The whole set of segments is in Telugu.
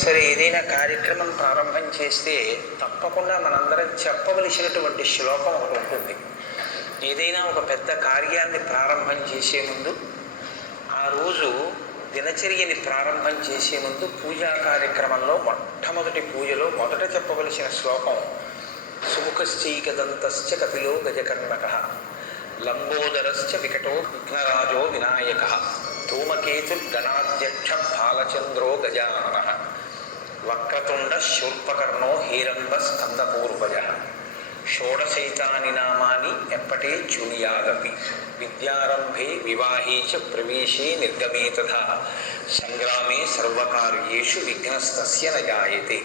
సరే, ఏదైనా కార్యక్రమం ప్రారంభం చేస్తే తప్పకుండా మనందరం చెప్పవలసినటువంటి శ్లోకం ఒకటి ఉంటుంది. ఏదైనా ఒక పెద్ద కార్యాన్ని ప్రారంభం చేసే ముందు, ఆ రోజు దినచర్యని ప్రారంభం చేసే ముందు పూజా కార్యక్రమంలో మొట్టమొదటి పూజలో మొదట చెప్పవలసిన శ్లోకం సుముఖశ్చైకదంతశ్చ కపిలో గజకర్ణకః లంబోదరశ్చ వికటో విఘ్నరాజో వినాయకః ధూమకేతుర్గణాధ్యక్ష బాలచంద్రో గజాననః వక్రతుండ శూర్పకర్ణో హీరంబ స్కందపూర్వజః షోడశైతాని నామాని ఎప్పటే చునియాదపి విద్యారంభే వివాహే చ ప్రవేశే నిర్గమే తథా సంగ్రామే సర్వకార్యేషు విఘ్నస్తస్య న జాయతే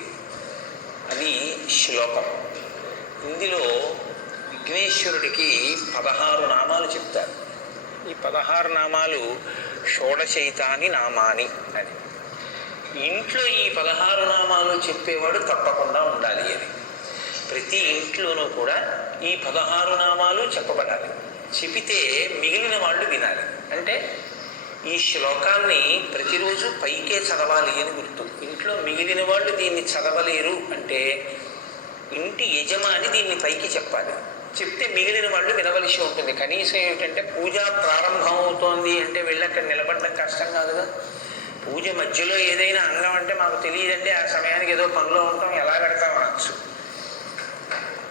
అని శ్లోకం. ఇందులో విఘ్నేశ్వరుడికి 16 నామాలు చెప్తారు. ఈ 16 నామాలు షోడశైతాని నామాని అని. ఇంట్లో ఈ 16 నామాలు చెప్పేవాడు తప్పకుండా ఉండాలి అని. ప్రతి ఇంట్లోనూ కూడా ఈ 16 నామాలు చెప్పబడాలి. చెబితే మిగిలిన వాళ్ళు వినాలి. అంటే ఈ శ్లోకాన్ని ప్రతిరోజు పైకే చదవాలి అని గుర్తు. ఇంట్లో మిగిలిన వాళ్ళు దీన్ని చదవలేరు అంటే ఇంటి యజమాని దీన్ని పైకి చెప్పాలి. చెప్తే మిగిలిన వాళ్ళు వినవలసి ఉంటుంది. కనీసం ఏమిటంటే పూజ ప్రారంభం అవుతోంది అంటే వెళ్ళి అక్కడ నిలబడడం కష్టం కాదుగా. పూజ మధ్యలో ఏదైనా అంగం అంటే మాకు తెలియదంటే ఆ సమయానికి ఏదో పనిలో ఉంటాం, ఎలా పెడతాం అనొచ్చు.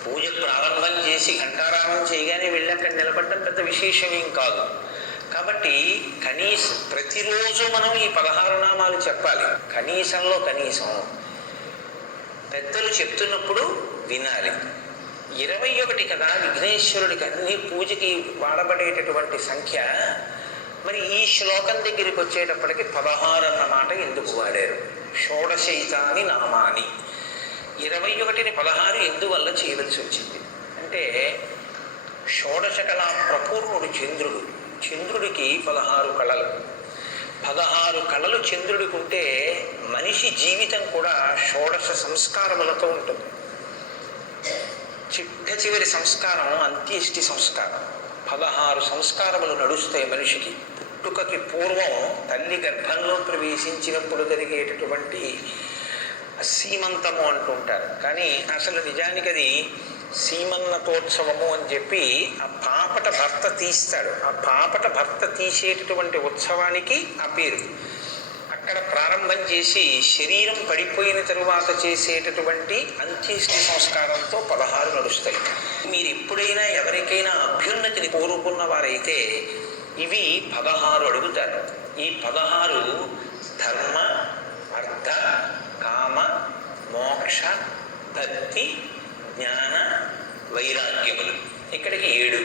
పూజ ప్రారంభం చేసి ఘంటారామం చేయగానే వెళ్ళి అక్కడ నిలబడడం పెద్ద విశేషం ఏం కాదు. కాబట్టి ప్రతిరోజు మనం ఈ 16 నామాలు చెప్పాలి. కనీసంలో కనీసం పెద్దలు చెప్తున్నప్పుడు వినాలి. 21 కదా విఘ్నేశ్వరుడికి అన్ని పూజకి వాడబడేటటువంటి సంఖ్య. మరి ఈ శ్లోకం దగ్గరికి వచ్చేటప్పటికి 16 అన్నమాట ఎందుకు వాడారు? షోడశైతాని నామాని. 21ని 16 ఎందువల్ల చేయవలసి వచ్చింది అంటే షోడశ కళా ప్రపూర్ణుడు చంద్రుడు. చంద్రుడికి 16 కళలు. 16 కళలు చంద్రుడికి ఉంటే మనిషి జీవితం కూడా షోడశ సంస్కారములతో ఉంటుంది. చిట్ట చివరి సంస్కారం అంత్యేష్టి సంస్కారం. 16 సంస్కారములు నడుస్తాయి మనిషికి. పుట్టుకకి పూర్వం తల్లి గర్భంలో ప్రవేశించినప్పుడు జరిగేటటువంటి సీమంతము అంటుంటారు. కానీ అసలు నిజానికి అది సీమన్నతోత్సవము అని చెప్పి ఆ పాపట భర్త తీస్తాడు. ఆ పాపట భర్త తీసేటటువంటి ఉత్సవానికి ఆ పేరు. అక్కడ ప్రారంభం చేసి శరీరం పడిపోయిన తరువాత చేసేటటువంటి అంత్యేష్టి సంస్కారంతో 16 నడుస్తాయి. మీరు ఎప్పుడైనా ఎవరికైనా అభ్యున్నతిని కోరుకున్న వారైతే ఇవి 16 అడుగుతారు. ఈ 16 ధర్మ, అర్థ, కామ, మోక్ష, భక్తి, జ్ఞాన, వైరాగ్యములు. ఇక్కడికి 7.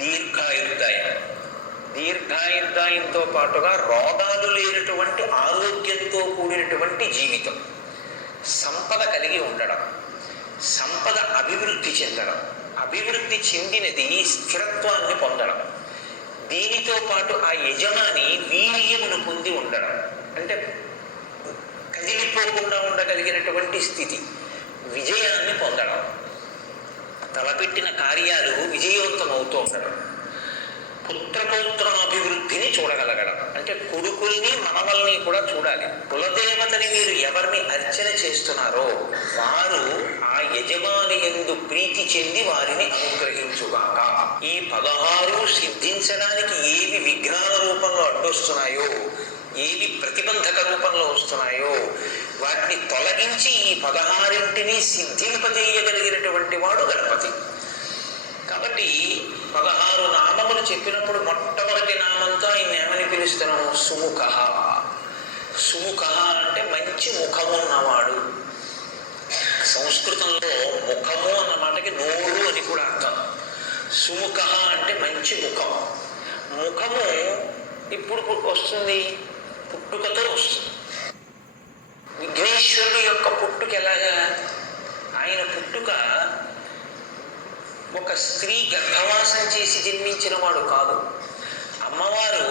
దీర్ఘాయుర్దాయం. దీర్ఘాయుర్దాయంతో పాటుగా రోగాలు లేనటువంటి ఆరోగ్యంతో కూడినటువంటి జీవితం. సంపద కలిగి ఉండడం, సంపద అభివృద్ధి చెందడం, అభివృద్ధి చెందినది స్థిరత్వాన్ని పొందడం. దీనితో పాటు ఆ యజమాని వీర్యమును పొంది ఉండడం, అంటే కదిలిపోకుండా ఉండగలిగినటువంటి స్థితి, విజయాన్ని పొందడం, తలపెట్టిన కార్యాలు విజయవంతం అవుతూ ఉండడం, పుత్రపౌత్రాభివృద్ధిని చూడగలగడం, అంటే కొడుకుల్ని మనవల్ని కూడా చూడాలి. కులదేవతని మీరు ఎవరిని అర్చన చేస్తున్నారో వారు ఆ యజమాని యందు ప్రీతి చెంది వారిని అనుగ్రహించుగాక. ఈ 16 సిద్ధించడానికి ఏవి విఘ్నాల రూపంలో అడ్డొస్తున్నాయో, ఏవి ప్రతిబంధక రూపంలో వస్తున్నాయో వాటిని తొలగించి ఈ 16ంటిని సిద్ధింపజేయగలిగినటువంటి వాడు గణపతి. కాబట్టి 16 నామములు చెప్పినప్పుడు మొట్టమొదటి నామంతో ఆయన ఏమని పిలుస్తున్నాము? సుముఖ. సుముఖ అంటే మంచి ముఖము ఉన్నవాడు. సంస్కృతంలో ముఖము అన్న మాటకి నోరు అని కూడా అర్థం. సుముఖ అంటే మంచి ముఖం. ముఖము ఇప్పుడు వస్తుంది, పుట్టుకతో వస్తుంది. విఘ్నేశ్వరుడు యొక్క పుట్టుక ఎలాగా? ఆయన పుట్టుక ఒక స్త్రీ గర్భవాసం చేసి జన్మించిన వాడు కాదు. అమ్మవారు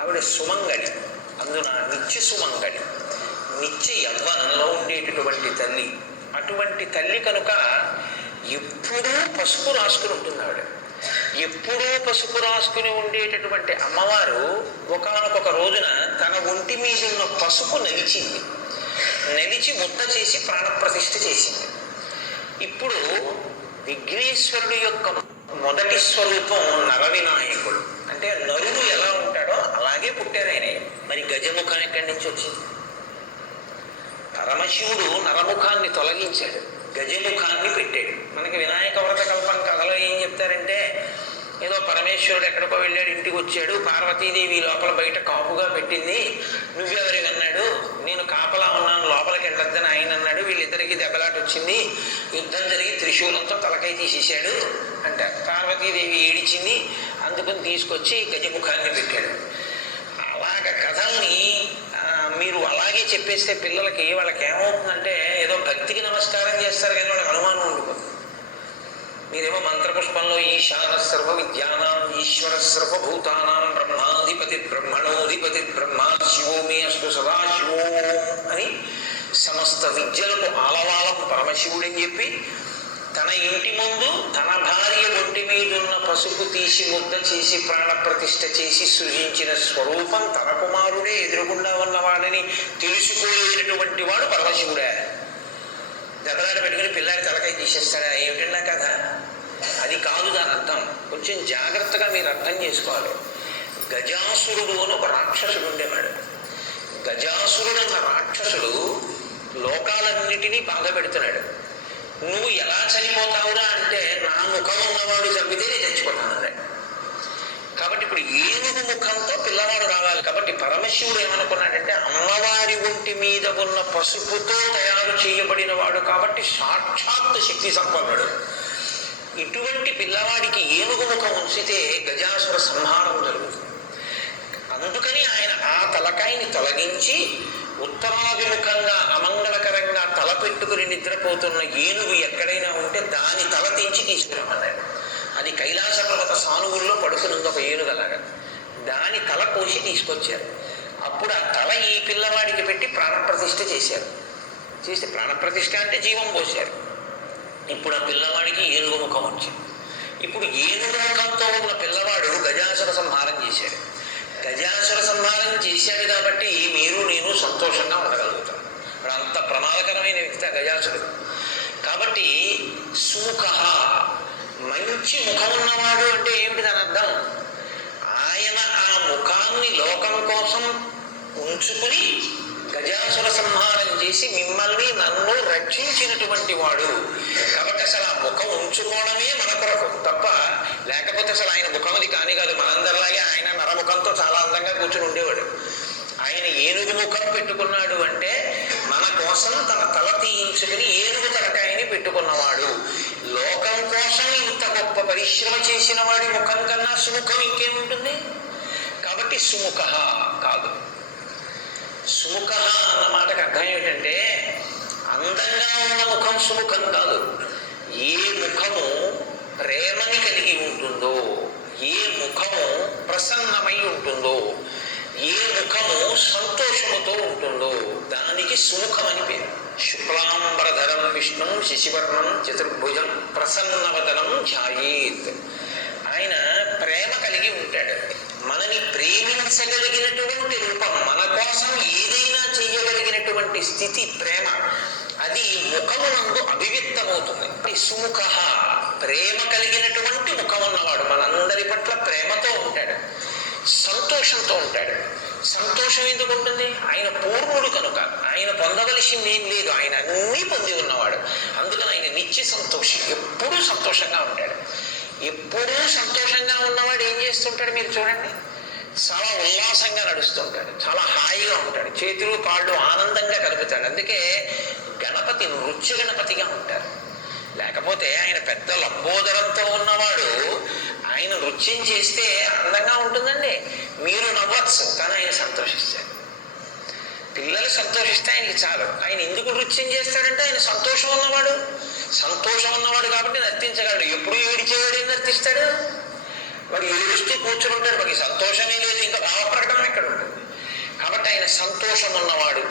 ఆవిడ సుమంగళి, అందున నిత్య సుమంగళి, నిత్య యవ్వనంలో ఉండేటటువంటి తల్లి. అటువంటి తల్లి కనుక ఎప్పుడూ పసుపు రాసుకుని ఉంటుంది ఆవిడ. ఎప్పుడూ పసుపు రాసుకుని ఉండేటటువంటి అమ్మవారు ఒకానొక రోజున తన ఒంటి మీద ఉన్న పసుపు నలిచింది. నిలిచి ముద్ద చేసి ప్రాణప్రతిష్ఠ చేసింది. ఇప్పుడు విఘ్నేశ్వరుడు యొక్క మొదటి స్వరూపం నరవినాయకుడు. అంటే నరుడు ఎలా ఉంటాడో అలాగే పుట్టారు ఆయన. మరి గజముఖం ఎక్కడి నుంచి వచ్చింది? పరమశివుడు నరముఖాన్ని తొలగించాడు, గజముఖాన్ని పెట్టాడు. మనకి వినాయక వ్రత కల్పన కథలో ఏం చెప్తారంటే, ఏదో పరమేశ్వరుడు ఎక్కడికో వెళ్ళాడు, ఇంటికి వచ్చాడు, పార్వతీదేవి లోపల బయట కాపుగా పెట్టింది, నువ్వెవరి అన్నాడు, నేను కాపలా ఉన్నాను లోపలికి వెళ్ళొద్దని ఆయన అన్నాడు, వీళ్ళిద్దరికి దెబ్బలాట వచ్చింది, యుద్ధం జరిగి త్రిశూలంతో తలకాయ తీసేశాడు అంటే పార్వతీదేవి ఏడిచింది, అందుకని తీసుకొచ్చి గజముఖాన్ని పెట్టాడు. అలాగ కథల్ని మీరు అలాగే చెప్పేస్తే పిల్లలకి వాళ్ళకి ఏమవుతుందంటే ఏదో భక్తికి నమస్కారం చేస్తారు కానీ వాళ్ళకి అనుమానం ఉండిపోతుంది. మీరేమో మంత్రపుష్పంలో ఈశాన సర్వ విద్యానాం ఈశ్వర సర్వభూతానాం బ్రహ్మాధిపతి బ్రహ్మణోధిపతి బ్రహ్మ శివో మే అస్తు సదాశివో అని సమస్త విద్యలకు ఆలవాలం పరమశివుడని చెప్పి తన ఇంటి ముందు తన భార్య ఒంటి మీదున్న పసుపు తీసి ముద్ద చేసి ప్రాణప్రతిష్ఠ చేసి సృజించిన స్వరూపం తన కుమారుడే ఎదురుగుండా ఉన్నవాడని తెలుసుకోలేనటువంటి వాడు పరమశివుడే. దెబ్బలాట పెట్టుకుని పిల్లాడి తలకాయ తీసేస్తాడా? ఏమిటన్నా కదా, అది కాదు దాని అర్థం. కొంచెం జాగ్రత్తగా మీరు అర్థం చేసుకోవాలి. గజాసురుడు అని ఒక రాక్షసుడు ఉండేవాడు. గజాసురుడు అన్న రాక్షసుడు లోకాలన్నిటినీ బాధ పెడుతున్నాడు. నువ్వు ఎలా చనిపోతావురా అంటే, నా ముఖం ఉన్నవాడు చంపితే నేను చచ్చిపోతానన్నాడు. కాబట్టి ఇప్పుడు ఏనుగు ముఖంతో పిల్లవాడు రావాలి. కాబట్టి పరమశివుడు ఏమనుకున్నాడంటే, అమ్మవారి ఒంటి మీద ఉన్న పసుపుతో తయారు చేయబడిన వాడు కాబట్టి సాక్షాత్ శక్తి సంపన్నుడు. ఇటువంటి పిల్లవాడికి ఏనుగు ముఖం ఉంచితే గజాసుర సంహారం జరుగుతుంది. అందుకని ఆయన ఆ తలకాయని తొలగించి ఉత్తరాభిముఖంగా అమంగళకరంగా తల పెట్టుకుని నిద్రపోతున్న ఏనుగు ఎక్కడైనా ఉంటే దాని తల తెంచి తీసుకురమ్మన్నాడు. అది కైలాస పర్వత సానువుల్లో పడుకునుంది ఒక ఏనుగలాగా. దాని తల కోసి తీసుకొచ్చారు. అప్పుడు ఆ తల ఈ పిల్లవాడికి పెట్టి ప్రాణప్రతిష్ఠ చేశారు. చేస్తే ప్రాణప్రతిష్ఠ అంటే జీవం పోశారు. ఇప్పుడు ఆ పిల్లవాడికి ఏనుగు ముఖం వచ్చింది. ఇప్పుడు ఏనుగు ముఖంతో ఉన్న పిల్లవాడు గజాసుర సంహారం చేశాడు. గజాసుర సంహారం చేశాడు కాబట్టి మీరు నేను సంతోషంగా ఉండగలుగుతాం. ఇప్పుడు అంత ప్రమాదకరమైన వ్యక్తి ఆ గజాసురుడు. కాబట్టి సుముఖ, మంచి ముఖం ఉన్నవాడు అంటే ఏమిటి దాని అర్థం? ఆయన ఆ ముఖాన్ని లోకం కోసం ఉంచుకుని గజాసుర సంహారం చేసి మిమ్మల్ని నన్ను రక్షించినటువంటి వాడు. కాబట్టి అసలు ఆ ముఖం ఉంచుకోవడమే మన కొరకు తప్ప, లేకపోతే అసలు ఆయన ముఖం అది కాని కాదు. మనందరిలాగే ఆయన నరముఖంతో చాలా అందంగా కూర్చుని ఉండేవాడు. ఆయన ఏనుగు ముఖం పెట్టుకున్నాడు అంటే మన కోసం తన తల తీయించుకుని ఏనుగు తలకాయని పెట్టుకున్నవాడు. లోకం కోసం ఇంత గొప్ప పరిశ్రమ చేసిన వాడి ముఖం కన్నా సుముఖం ఇంకేముంటుంది? కాబట్టి సుముఖ కాదు. సుముఖ అన్న మాటకు అర్థం ఏమిటంటే, అందంగా ఉన్న ముఖం సుముఖం కాదు. ఏ ముఖము ప్రేమని కలిగి ఉంటుందో, ఏ ముఖము ప్రసన్నమై ఉంటుందో, ఏ ముఖము సంతోషముతో ఉంటుందో దానికి సుముఖం అని పేరు. శుక్లాంబరధరం విష్ణుం శశివర్ణం చతుర్భుజం ప్రసన్నవదనం ధ్యాయేత్. ఆయన ప్రేమ కలిగి ఉంటాడు. మనని ప్రేమించగలిగినటువంటి రూపం, మన కోసం ఏదైనా చెయ్యగలిగినటువంటి స్థితి ప్రేమ, అది ముఖమునందు అభివ్యక్తమవుతుంది. సుముఖ, ప్రేమ కలిగినటువంటి ముఖం ఉన్నవాడు మనందరి పట్ల ప్రేమతో ఉంటాడు, సంతోషంతో ఉంటాడు. సంతోషం ఎందుకు ఉంటుంది? ఆయన పూర్ణుడు కనుక ఆయన పొందవలసింది ఏం లేదు, ఆయన అన్నీ పొంది ఉన్నవాడు. అందుకని ఆయన నిత్య సంతోషి, ఎప్పుడూ సంతోషంగా ఉంటాడు. ఎప్పుడూ సంతోషంగా ఉన్నవాడు ఏం చేస్తుంటాడు మీరు చూడండి, చాలా ఉల్లాసంగా నడుస్తుంటాడు, చాలా హాయిగా ఉంటాడు, చేతులు కాళ్ళు ఆనందంగా కలుపుతాడు. అందుకే గణపతి నృత్య గణపతిగా ఉంటారు. లేకపోతే ఆయన పెద్ద లంబోదరంతో ఉన్నవాడు ఆయన నృత్యం చేస్తే అందంగా ఉంటుందండి. మీరు నవ్వచ్చు కానీ ఆయన సంతోషిస్తారు. పిల్లలు సంతోషిస్తే ఆయనకి చాలు. ఆయన ఎందుకు నృత్యం చేస్తాడంటే ఆయన సంతోషం ఉన్నవాడు. సంతోషం ఉన్నవాడు కాబట్టి నర్తించగలడు. ఎప్పుడు ఏడిచేవాడు ఏం నర్తిస్తాడు? వాడు ఏడుస్తూ కూర్చుని ఉంటాడు, వాడికి సంతోషమే లేదు, ఇంకా భావ ప్రకటన ఎక్కడ ఉంటుంది. కాబట్టి ఆయన సంతోషం ఉన్నవాడు,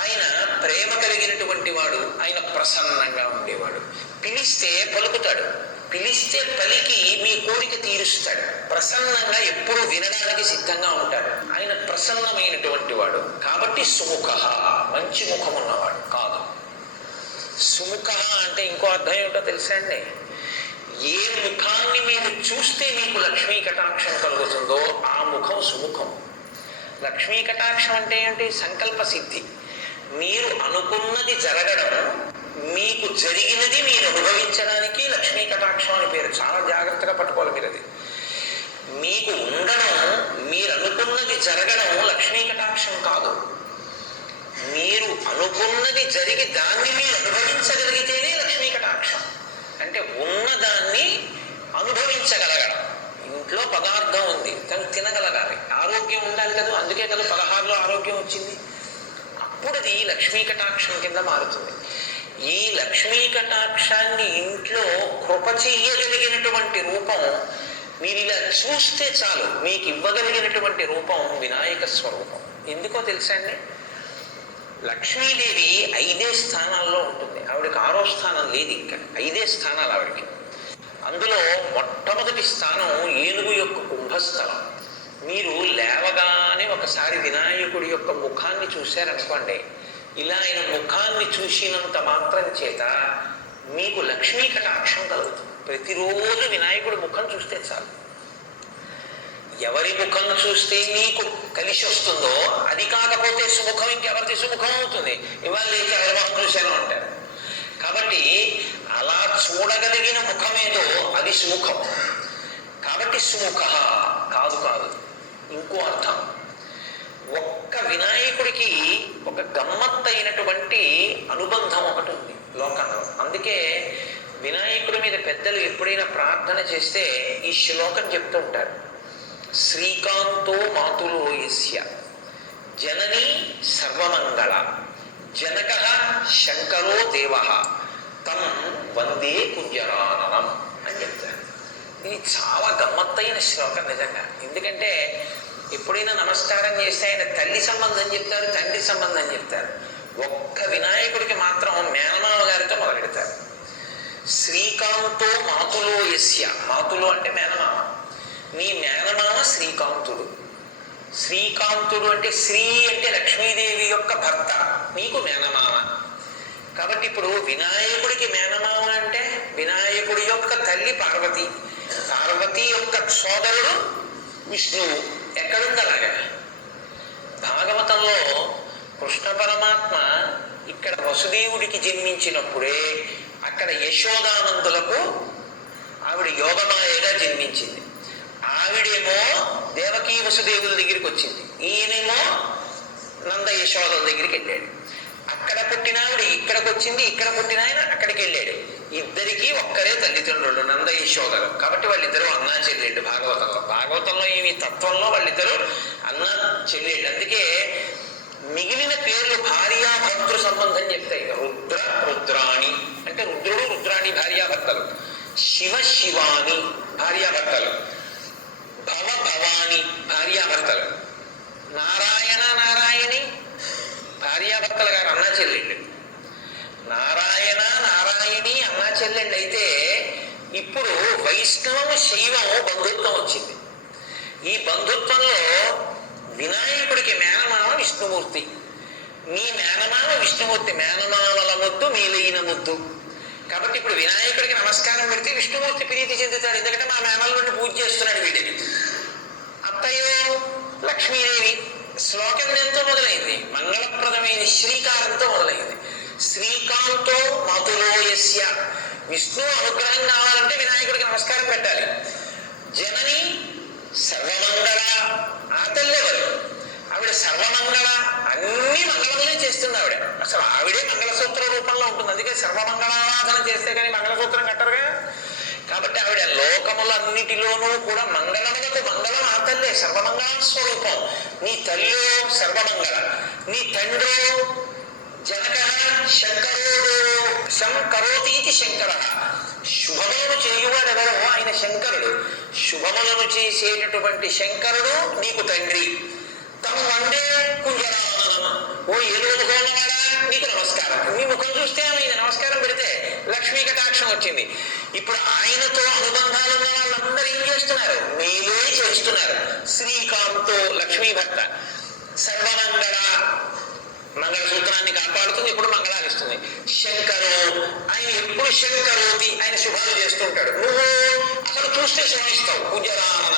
ఆయన ప్రేమ కలిగినటువంటి వాడు, ఆయన ప్రసన్నంగా ఉండేవాడు. పిలిస్తే పలుకుతాడు, పిలిస్తే పలికి మీ కోరిక తీరుస్తాడు. ప్రసన్నంగా ఎప్పుడు వినడానికి సిద్ధంగా ఉంటాడు. ఆయన ప్రసన్నమైనటువంటి వాడు కాబట్టి సుముఖ, మంచి ముఖం ఉన్నవాడు. ఇంకో అర్థం ఏమిటో తెలుసా అండి? ఏ ముఖాన్ని మీరు చూస్తే మీకు లక్ష్మీ కటాక్షం కలుగుతుందో ఆ ముఖం సుముఖం. లక్ష్మీ కటాక్షం అంటే ఏంటి? సంకల్ప సిద్ధి. మీరు అనుకున్నది జరగడం, మీకు జరిగినది మీరు అనుభవించడానికి లక్ష్మీ కటాక్షం అని పేరు. చాలా జాగ్రత్తగా పట్టుకోవాలి మీరు అది. మీకు ఉండడం, మీరు అనుకున్నది జరగడం లక్ష్మీ కటాక్షం కాదు. మీరు అనుకున్నది జరిగి దాన్ని మీరు అనుభవించగలిగితేనే లక్ష్మీ కటాక్షం. అంటే ఉన్నదాన్ని అనుభవించగలగడం. ఇంట్లో పదార్థం ఉంది కానీ తినగలగాలి, ఆరోగ్యం ఉండాలి కదా, అందుకే కదా 16లో ఆరోగ్యం వచ్చింది. అప్పుడు అది లక్ష్మీ కటాక్షం కింద మారుతుంది. ఈ లక్ష్మీ కటాక్షాన్ని ఇంట్లో కృప చెయ్యగలిగినటువంటి రూపం మీరు ఇలా చూస్తే చాలు, మీకు ఇవ్వగలిగినటువంటి రూపం వినాయక స్వరూపం. ఎందుకో తెలుసా అండి? లక్ష్మీదేవి 5 స్థానాల్లో ఉంటుంది. ఆవిడకి 6వ స్థానం లేదు, ఇంకా 5 స్థానాలు ఆవిడకి. అందులో మొట్టమొదటి స్థానం ఏనుగు యొక్క కుంభస్థలం. మీరు లేవగానే ఒకసారి వినాయకుడి యొక్క ముఖాన్ని చూశారనుకోండి, ఇలా ఆయన ముఖాన్ని చూసినంత మాత్రం చేత మీకు లక్ష్మీ కటాక్షం కలుగుతుంది. ప్రతిరోజు వినాయకుడి ముఖం చూస్తే చాలు. ఎవరి ముఖం చూస్తే నీకు కలిసి వస్తుందో అది కాకపోతే సుముఖం ఇంకెవరిది సుముఖం అవుతుంది? ఇవాళ లేచి ఎవరి ముఖం చూశాను అంటారు. కాబట్టి అలా చూడగలిగిన ముఖమేదో అది సుముఖం. కాబట్టి సుముఖ కాదు కాదు, ఇంకో అర్థం. ఒక్క వినాయకుడికి ఒక గమ్మత్తైనటువంటి అనుబంధం ఒకటి ఉంది లోకంలో. అందుకే వినాయకుడి మీద పెద్దలు ఎప్పుడైనా ప్రార్థన చేస్తే ఈ శ్లోకం చెప్తూ ఉంటారు. శ్రీకాంతో మాతులో యస్య జననీ సర్వమంగళ జనక శంకరో దేవ తం వందే కుంజరాననం అని చెప్తారు. ఇది చాలా గమ్మత్తైన శ్లోకం నిజంగా. ఎందుకంటే ఎప్పుడైనా నమస్కారం చేస్తే ఆయన తల్లి సంబంధం చెప్తారు, తండ్రి సంబంధం చెప్తారు. ఒక్క వినాయకుడికి మాత్రం మేనమామ గారితో మొదలెడతారు. శ్రీకాంతో మాతులో యస్య, మాతులు అంటే మేనమామ. నీ మేనమామ శ్రీకాంతుడు. శ్రీకాంతుడు అంటే శ్రీ అంటే లక్ష్మీదేవి యొక్క భర్త, నీకు మేనమామ. కాబట్టి ఇప్పుడు వినాయకుడికి మేనమామ అంటే వినాయకుడి యొక్క తల్లి పార్వతి, పార్వతి యొక్క సోదరుడు విష్ణువు. ఎక్కడుంది అలాగా? భాగవతంలో కృష్ణ పరమాత్మ ఇక్కడ వసుదేవుడికి జన్మించినప్పుడే అక్కడ యశోదానందులకు ఆవిడ యోగమాయగా జన్మించింది. ఆవిడేమో దేవకీ వసుదేవుల దగ్గరికి వచ్చింది, ఈయనేమో నంద యశోదల దగ్గరికి వెళ్ళాడు. అక్కడ పుట్టిన ఆవిడ ఇక్కడికి వచ్చింది, ఇక్కడ పుట్టిన ఆయన అక్కడికి వెళ్ళాడు. ఇద్దరికీ ఒక్కరే తల్లిదండ్రులు నంద యశోదలు. కాబట్టి వాళ్ళిద్దరూ అన్నా చెల్లెళ్ళు. భాగవతంలో ఈ తత్వంలో వాళ్ళిద్దరూ అన్నా చెల్లెళ్ళు. అందుకే మిగిలిన పేర్లు భార్యాభర్తృ సంబంధం చెప్తాయి. రుద్ర రుద్రాణి అంటే రుద్రుడు రుద్రాణి భార్యాభర్తలు, శివ శివాని భార్యాభర్తలు, భవ భవాని భార్యాభర్తలు, నారాయణ నారాయణి భార్యాభర్తలు గారు అన్నా చెల్లెళ్ళు. నారాయణ నారాయణి అన్నా చెల్లెళ్ళు అయితే ఇప్పుడు వైష్ణవం శైవం బంధుత్వం వచ్చింది. ఈ బంధుత్వంలో వినాయకుడికి మేనమామ విష్ణుమూర్తి. మీ మేనమామ విష్ణుమూర్తి, మేనమామల ముద్దు మీలైన ముద్దు. కాబట్టి ఇప్పుడు వినాయకుడికి నమస్కారం పెడితే విష్ణుమూర్తి ప్రీతి చెందుతాడు. ఎందుకంటే మా మేనల్ని పూజ చేస్తున్నాడు వీడిని. అత్తయ్యో లక్ష్మీదేవి. శ్లోకం ఎంతో మొదలైంది, మంగళప్రదమైన శ్రీకారంతో మొదలైంది. శ్రీకాంతో మాతులో యస్య, విష్ణు అనుగ్రహం కావాలంటే వినాయకుడికి నమస్కారం పెట్టాలి. జనని సర్వమంగళ, ఆ తల్లెవరు? ఆవిడ సర్వమంగళ, అన్ని మంగళములే చేస్తుంది ఆవిడ. అసలు ఆవిడే మంగళసూత్ర రూపంలో ఉంటుంది. అందుకే సర్వమంగళారాధన చేస్తే కానీ మంగళసూత్రం కట్టరుగా. కాబట్టి ఆవిడ లోకములన్నిటిలోనూ కూడా మంగళములకు మంగళం ఆ తల్లే, సర్వమంగళ స్వరూపం. నీ తల్లి సర్వమంగళ, నీ తండ్రి జనక శంకరుడు, శంకరోతీతి శంకర. శుభములను చేయువాడు ఎవరో ఆయన శంకరుడు. శుభములను చేసేటటువంటి శంకరుడు నీకు తండ్రి. తమ వందే కుంజరాననం, ఓ ఏలుగు ముఖంవాడా నీకు నమస్కారం. మీ ముఖం చూస్తే ఆయన నమస్కారం పెడితే లక్ష్మీ కటాక్షం వచ్చింది. ఇప్పుడు ఆయనతో అనుబంధాలు ఉన్న వాళ్ళందరూ ఏం చేస్తున్నారు? మేలే చేస్తున్నారు. శ్రీకాంతో లక్ష్మీ భర్త, సర్వమంగళ మంగళసూత్రాన్ని కాపాడుతుంది, ఇప్పుడు మంగళాలు ఇస్తుంది. శంకరు ఆయన ఎప్పుడు ఎప్పుడు శంకరోతి, ఆయన శుభాలు చేస్తుంటాడు. నువ్వు అసలు చూస్తే శమిస్తావు, పూజరామన.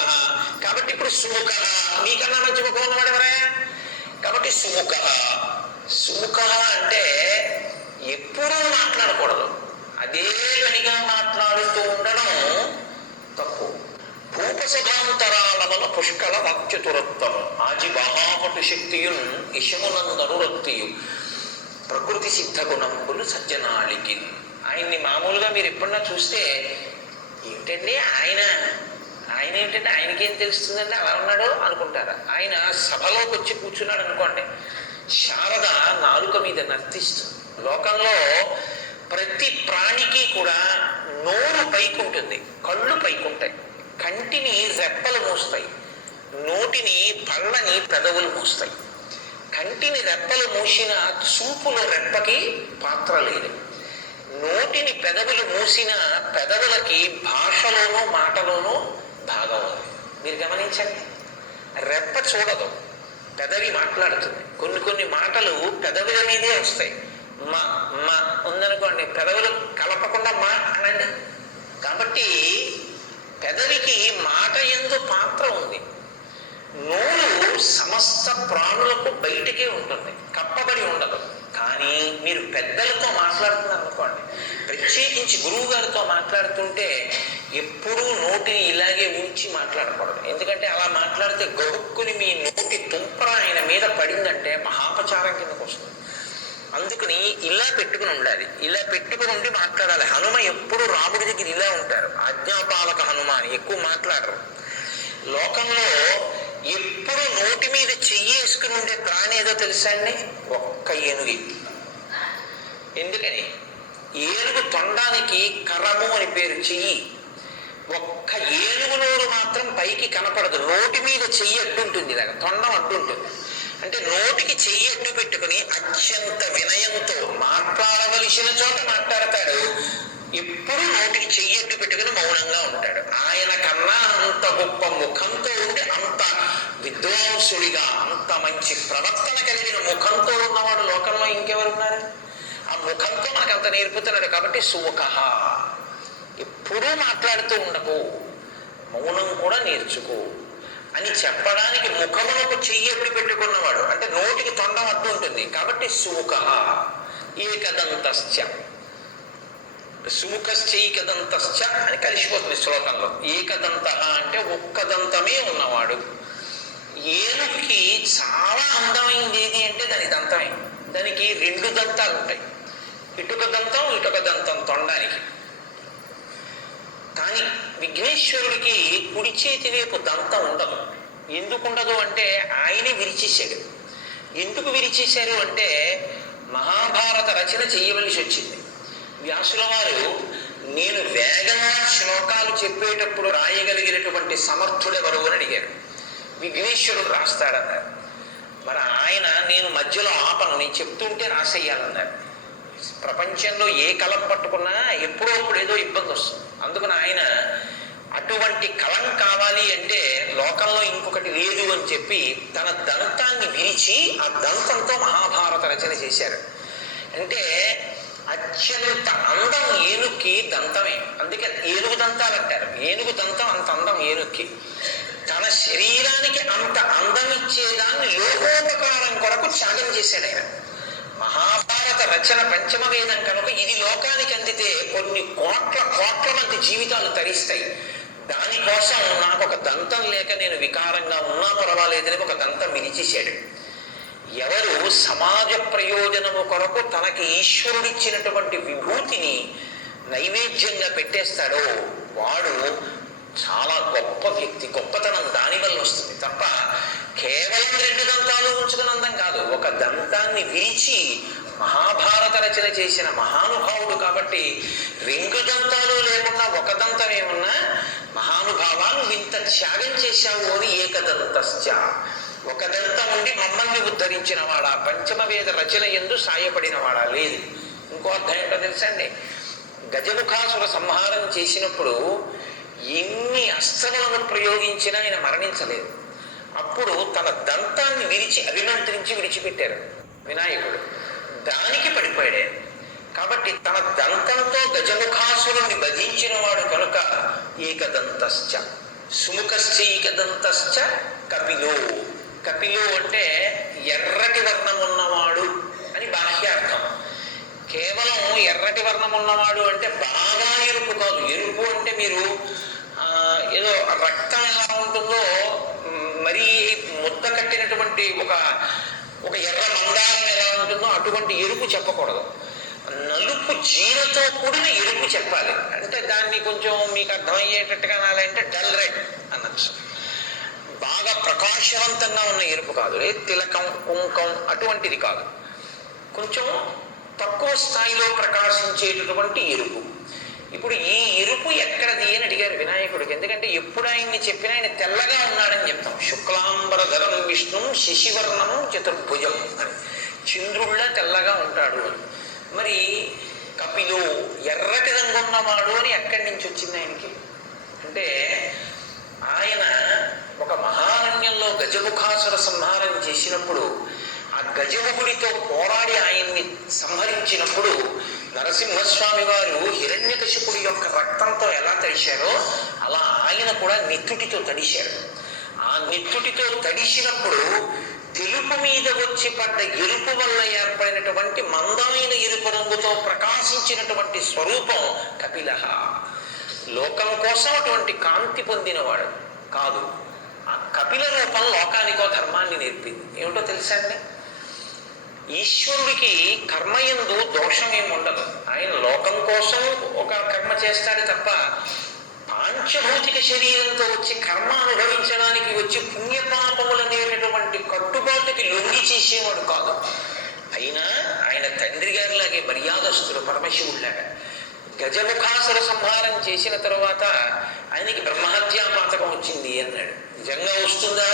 కాబట్టి ఇప్పుడు సుముఖ, నీకన్నా మంచి ముఖం ఉన్నవాడు ఎవరా? కాబట్టి సుముఖ. సుముఖ అంటే ఎప్పుడూ మాట్లాడకూడదు, అదే పనిగా మాట్లాడుతూ ఉండడం తప్పు. భూపసభాంతరాలవల పుష్కళ వాక్చతురత్వం ఆజిబాహాపటు శక్తియున్ ఇషమునందనురక్తియు ప్రకృతి సిద్ధ గుణంబులు సజ్జనాళికి. ఆయన్ని మామూలుగా మీరు ఎప్పుడన్నా చూస్తే ఏంటండి ఆయన ఏంటంటే ఆయనకేం తెలుస్తుందండి అలా ఉన్నాడో అనుకుంటారా? ఆయన సభలోకి వచ్చి కూర్చున్నాడు అనుకోండి, శారద నాలుక మీద నర్తిస్తుంది. లోకంలో ప్రతి ప్రాణికి కూడా నోరు పైకుంటుంది, కళ్ళు పైకుంటాయి, కంటిని రెప్పలు మూస్తాయి, నోటిని పళ్ళని పెదవులు మూస్తాయి. కంటిని రెప్పలు మూసిన చూపులో రెప్పకి పాత్ర లేదు, నోటిని పెదవులు మూసిన పెదవులకి భాషలోనూ మాటలోనూ భాగం ఉంది. మీరు గమనించండి, రెప్ప చూడదు, పెదవి మాట్లాడుతుంది. కొన్ని మాటలు పెదవుల మీదే వస్తాయి. మా మా ఉందనుకోండి, పెదవులు కలపకుండా మా అనండి. కాబట్టి పెదవికి మాట యందు పాత్ర ఉంది. నోరు సమస్త ప్రాణులకు బయటికే ఉంటుంది, కప్పబడి ఉండదు. కానీ మీరు పెద్దలతో మాట్లాడుతున్నారు అనుకోండి, ప్రత్యేకించి గురువు గారితో మాట్లాడుతుంటే ఎప్పుడూ నోటిని ఇలాగే ఉంచి మాట్లాడకూడదు. ఎందుకంటే అలా మాట్లాడితే గొడుక్కుని మీ నోటి తుంపర ఆయన మీద పడిందంటే మహాపచారం కిందకు వస్తుంది. అందుకని ఇలా పెట్టుకుని ఉండాలి, ఇలా పెట్టుకుని ఉండి మాట్లాడాలి. హనుమ ఎప్పుడు రాముడి దగ్గర ఇలా ఉంటారు, ఆజ్ఞాపాలక హనుమ అని ఎక్కువ మాట్లాడరు. లోకంలో ఎప్పుడు నోటి మీద చెయ్యి వేసుకుని ఉండే ప్రాణి ఏదో తెలుసా అండి? ఒక్క ఏనుగి. ఎందుకని? ఏనుగు తొండానికి కరము అని పేరు, చెయ్యి. ఒక్క ఏనుగు నోరు మాత్రం పైకి కనపడదు, నోటి మీద చెయ్యి అడ్డుంటుంది, ఇలాగ తొండం అడ్డుంటుంది. అంటే నోటికి చెయ్యి అడ్డు పెట్టుకుని అత్యంత వినయంతో మాట్లాడవలసిన చోట మాట్లాడతాడు, ఎప్పుడు నోటికి చెయ్యి అడ్డు పెట్టుకుని మౌనంగా ఉంటాడు. ఆయన కన్నా అంత గొప్ప ముఖంతో ఉండి, అంత విద్వాంసుడిగా, అంత మంచి ప్రవర్తన కలిగిన ముఖంతో ఉన్నవాడు లోకంలో ఇంకెవరు ఉన్నారు? ఆ ముఖంతో మనకు అంత నేర్పుతున్నాడు. కాబట్టి సుముఖ, ఎప్పుడూ మాట్లాడుతూ ఉండకు, మౌనం కూడా నేర్చుకో అని చెప్పడానికి ముఖమునకు చెయ్యి అడ్డు పెట్టుకున్నవాడు, అంటే నోటికి తొండం అడ్డు ఉంటుంది. కాబట్టి సుముఖ. ఏకదంతశ్చ, సుముఖశ్చైకదంతశ్చ అని కలిసిపోతుంది శ్లోకంలో. ఏకదంత అంటే ఒక్క దంతమే ఉన్నవాడు. ఏనుగుకి చాలా అందమైంది ఏది అంటే దాని దంతమే. దానికి రెండు దంతాలు ఉంటాయి, ఇటుక దంతం ఇటుక దంతం తొండానికి. కానీ విఘ్నేశ్వరుడికి కుడి చేతి వైపు దంతం ఉండదు. ఎందుకు ఉండదు అంటే ఆయనే విరిచేశాడు. ఎందుకు విరిచేశారు అంటే మహాభారత రచన చేయవలసి వచ్చింది. వ్యాసుల వారు నేను వేగంగా శ్లోకాలు చెప్పేటప్పుడు రాయగలిగినటువంటి సమర్థుడెవరు అని అడిగారు. విఘ్నేశ్వరుడు రాస్తాడన్నారు. మరి ఆయన నేను మధ్యలో ఆపను, నేను చెప్తుంటే రాసేయాలన్నారు. ప్రపంచంలో ఏ కలం పట్టుకున్నా ఎప్పుడో అప్పుడు ఏదో ఇబ్బంది వస్తుంది. అందుకని ఆయన అటువంటి కలం కావాలి అంటే లోకంలో ఇంకొకటి లేదు అని చెప్పి తన దంతాన్ని విరిచి ఆ దంతంతో మహాభారత రచన చేశారు. అంటే అత్యంత అందం ఏనుగుకి దంతమే. అందుకే ఏనుగు దంతాలు అంటారు. ఏనుగు దంతం అంత అందం ఏనుగుకి. తన శరీరానికి అంత అందం ఇచ్చేదాన్ని లోకోపకారం కొరకు త్యాగం చేశాడు ఆయన. మహాభారత రచన పంచమ వేదం కనుక ఇది లోకానికి అందితే కొన్ని కోట్ల మంది జీవితాలు తరిస్తాయి. దానికోసం నాకు ఒక దంతం లేక నేను వికారంగా ఉన్నా పర్వాలేదని ఒక దంతం విరిచేశాడు. ఎవరు సమాజ ప్రయోజనము కొరకు తనకి ఈశ్వరుడిచ్చినటువంటి విభూతిని నైవేద్యంగా పెట్టేస్తాడో వాడు చాలా గొప్ప వ్యక్తి. గొప్పతనం దాని వల్ల వస్తుంది తప్ప కేవలం రెండు దంతాలు ఉంచుకున్న అందం కాదు. ఒక దంతాన్ని విరిచి మహాభారత రచన చేసిన మహానుభావుడు కాబట్టి రెండు దంతాలు లేకుండా ఒక దంతం ఏమన్నా మహానుభావాలు ఇంత త్యాగం చేశావు అని ఏకదంతశ్చ, ఒక దంతం ఉండి మమ్మల్ని ఉద్ధరించిన వాడా, పంచమ వేద రచన యందు సాయపడిన వాడా లేదు. ఇంకో అర్థం ఏంటో తెలుసండి, గజముఖాసుర సంహారం చేసినప్పుడు ఎన్ని అస్త్రాలను ప్రయోగించినా ఆయన మరణించలేదు. అప్పుడు తన దంతాన్ని విరిచి అభిమంత్రించి విడిచిపెట్టారు వినాయకుడు. దానికి పడిపోయాడు. కాబట్టి తన దంతంతో గజముఖాసురుణ్ణి వధించిన వాడు కనుక ఏకదంతశ్చ సుముఖశ్చైకదంతశ్చ కపిలో. కపిలో అంటే ఎర్రటి వర్ణం ఉన్నవాడు అని బాహ్యార్థం. కేవలం ఎర్రటి వర్ణం ఉన్నవాడు అంటే బాగా ఎరుపు కాదు. ఎరుపు అంటే మీరు ఏదో రక్తం ఎలా ఉంటుందో మరీ ముద్ద కట్టినటువంటి ఒక ఎర్ర మందారం ఎలా ఉంటుందో అటువంటి ఎరుపు చెప్పకూడదు. నలుపు జీరతో కూడిన ఎరుపు చెప్పాలి. అంటే దాన్ని కొంచెం మీకు అర్థమయ్యేటట్టుగా అనాలంటే డల్ రెడ్ అనొచ్చు. బాగా ప్రకాశవంతంగా ఉన్న ఎరుపు కాదు, తిలకం కుంకం అటువంటిది కాదు. కొంచెం తక్కువ స్థాయిలో ప్రకాశించేటటువంటి ఎరుపు. ఇప్పుడు ఈ ఎరుపు ఎక్కడది అని అడిగారు వినాయకుడికి. ఎందుకంటే ఎప్పుడు ఆయన్ని చెప్పినా ఆయన తెల్లగా ఉన్నాడని చెప్తాం. శుక్లాంబరధరం విష్ణు శశివర్ణం చతుర్భుజం అని, చంద్రుళ్ళ తెల్లగా ఉంటాడు అని. మరి కపిలో ఎర్రటి రంగు ఉన్నవాడు అని ఎక్కడి నుంచి వచ్చింది ఆయనకి అంటే, ఆయన ఒక మహారణ్యంలో గజముఖాసుర సంహారం చేసినప్పుడు ఆ గజముఖుడితో పోరాడి ఆయన్ని సంహరించినప్పుడు నరసింహస్వామి వారు హిరణ్యకశిపుడి యొక్క రక్తంతో ఎలా తడిశారో అలా ఆయన కూడా నెత్తుటితో తడిశారు. ఆ నెత్తుటితో తడిసినప్పుడు తెలుపు మీద వచ్చి పడ్డ ఎరుపు వల్ల ఏర్పడినటువంటి మందమైన ఎరుపు రంగుతో ప్రకాశించినటువంటి స్వరూపం కపిలః. లోకం కోసం అటువంటి కాంతి పొందినవాడు కాదు. ఆ కపిల రూపం లోకానికో ధర్మాన్ని నేర్పింది. ఏమిటో తెలుసా అండి, ఈశ్వరుడికి కర్మయందు దోషం ఏమి ఉండదు. ఆయన లోకం కోసం ఒక కర్మ చేస్తాడు తప్ప పాంచభౌతిక శరీరంతో వచ్చి కర్మ అనుభవించడానికి వచ్చి పుణ్యపాపములు అనేటటువంటి కట్టుబాటుకి లొంగి చేసేవాడు కాదు. అయినా ఆయన తండ్రి గారిలాగే మర్యాదస్తుడు, పరమశివుడిలాగా. గజముఖాసుర సంహారం చేసిన తరువాత ఆయనకి బ్రహ్మహత్యా పాతకం వచ్చింది అన్నాడు. నిజంగా వస్తుందా?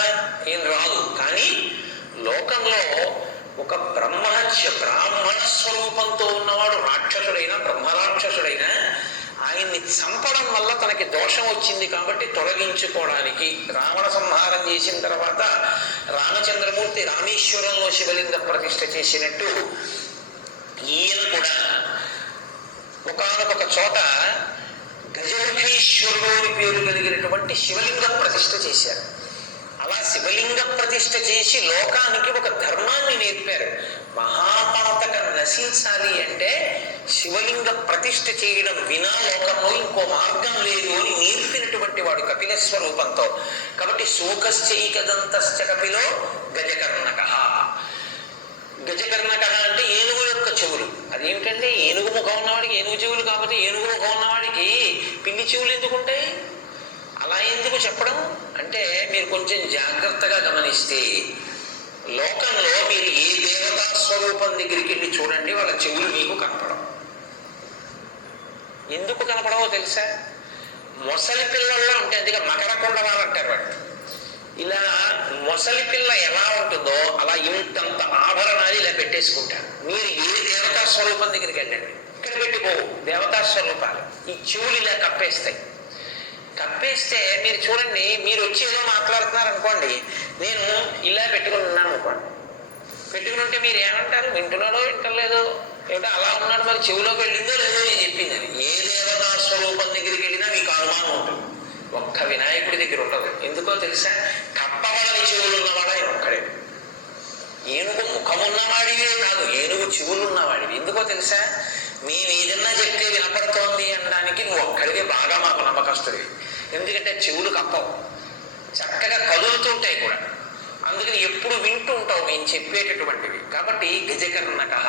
ఏం రాదు. కానీ లోకంలో ఒక బ్రాహ్మణ స్వరూపంతో ఉన్నవాడు రాక్షసుడైనా బ్రహ్మరాక్షసుడైనా ఆయన్ని చంపడం వల్ల తనకి దోషం వచ్చింది కాబట్టి తొలగించుకోవడానికి రావణ సంహారం చేసిన తర్వాత రామచంద్రమూర్తి రామేశ్వరంలో శివలింగ ప్రతిష్ఠ చేసినట్టు ఈయన కూడా ఒకానొక చోట గజముఖేశ్వరుడు అని పేరు కలిగినటువంటి శివలింగ ప్రతిష్ఠ చేశారు. అలా శివలింగ ప్రతిష్ఠ చేసి లోకానికి ఒక ధర్మాన్ని నేర్పారు. మహాపాతక నశించాలి అంటే శివలింగ ప్రతిష్ఠ చేయడం వినా లోకంలో ఇంకో మార్గం లేదు అని నేర్పినటువంటి వాడు కపిల స్వరూపంతో. కాబట్టి శూకశ్చైకదంతశ్చ కపిలో గజకర్ణకః. గజకర్ణకః అంటే ఏనుగు యొక్క చెవులు. అదేమిటంటే ఏనుగు ముఖం ఉన్నవాడికి ఏనుగు చెవులు, కాకపోతే ఏనుగు ముఖం ఉన్నవాడికి పిల్లి చెవులు ఎందుకు ఉంటాయి? అలా ఎందుకు చెప్పడం అంటే, మీరు కొంచెం జాగ్రత్తగా గమనిస్తే లోకంలో మీరు ఏ దేవతా స్వరూపం దగ్గరికి వెళ్ళి చూడండి, వాళ్ళ చెవులు మీకు కనపడవు. ఎందుకు కనపడవో తెలుసా? మొసలి పిల్లల్లో ఉంటే, అందుకే మకర కొండవాళ్ళు అంటారు వాడు. ఇలా మొసలి పిల్ల ఎలా ఉంటుందో అలా ఇంతంత ఆభరణాలు ఇలా పెట్టేసుకుంటారు. మీరు ఏ దేవతా స్వరూపం దగ్గరికి వెళ్ళండి, ఇక్కడ పెట్టుకోవు దేవతా స్వరూపాలు. ఈ చెవులు ఇలా కప్పేస్తాయి. కప్పేస్తే మీరు చూడండి, మీరు వచ్చి ఏదో మాట్లాడుతున్నారు అనుకోండి, నేను ఇలా పెట్టుకుని ఉన్నాను అనుకోండి. పెట్టుకుని ఉంటే మీరు ఏమంటారు? వింటున్నాడో వింటలేదో, ఏమిటో అలా ఉన్నాడు, మరి చెవులోకి వెళ్ళిందో లేదో నేను చెప్పింది. ఏ దేవతా స్వరూపం దగ్గరికి వెళ్ళినా మీకు అనుమానం ఉంటుంది. ఒక్క వినాయకుడి దగ్గర ఉండదు. ఎందుకో తెలుసా? కప్పబడని చెవులు ఉన్నవాడు ఆయన ఒక్కడే. ఏనుగు ముఖమున్నవాడివే కాదు, ఏనుగు చెవులు ఉన్నవాడివి. ఎందుకో తెలుసా? మేము ఏదన్నా చెప్తే వినపడుతోంది అనడానికి నువ్వు ఒక్కడివే బాగా మాకు నమ్మకస్తుడివి. ఎందుకంటే చెవులు కప్పవు, చక్కగా కదులుతుంటాయి కూడా. అందుకని ఎప్పుడు వింటూ ఉంటావు మేము చెప్పేటటువంటివి. కాబట్టి గజకర్ణకః,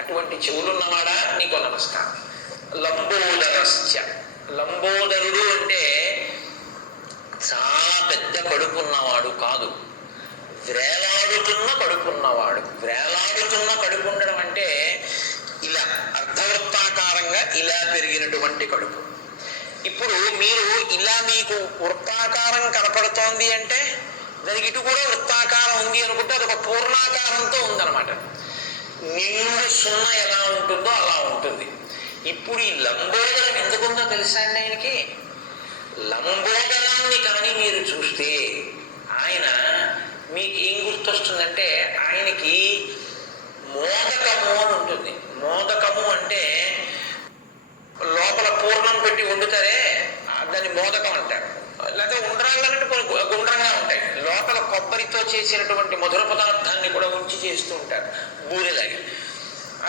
అటువంటి చెవులున్నవాడా నీకు నమస్కారం. లంబోదరశ్చ, లంబోదరుడు అంటే చాలా పెద్ద కడుపున్నవాడు కాదు, వ్రేలాడుతున్న కడుపున్నవాడు. వ్రేలాడుతున్న కడుపు ఉండడం అంటే ఇలా అర్ధవృత్తాకారంగా ఇలా పెరిగినటువంటి కడుపు. ఇప్పుడు మీరు ఇలా మీకు వృత్తాకారం కనపడుతోంది అంటే దానికి ఇటు కూడా వృత్తాకారం ఉంది అనుకుంటే అది ఒక పూర్ణాకారంతో ఉందన్నమాట. నిండు సున్న ఎలా ఉంటుందో అలా ఉంటుంది. ఇప్పుడు ఈ లంబోదరం ఎందుకుందో తెలుసా అండి ఆయనకి? లంబోదరాన్ని కానీ మీరు చూస్తే ఆయన మీకు ఏం గుర్తొస్తుందంటే, ఆయనకి మోదకము అని ఉంటుంది. మోదకము అంటే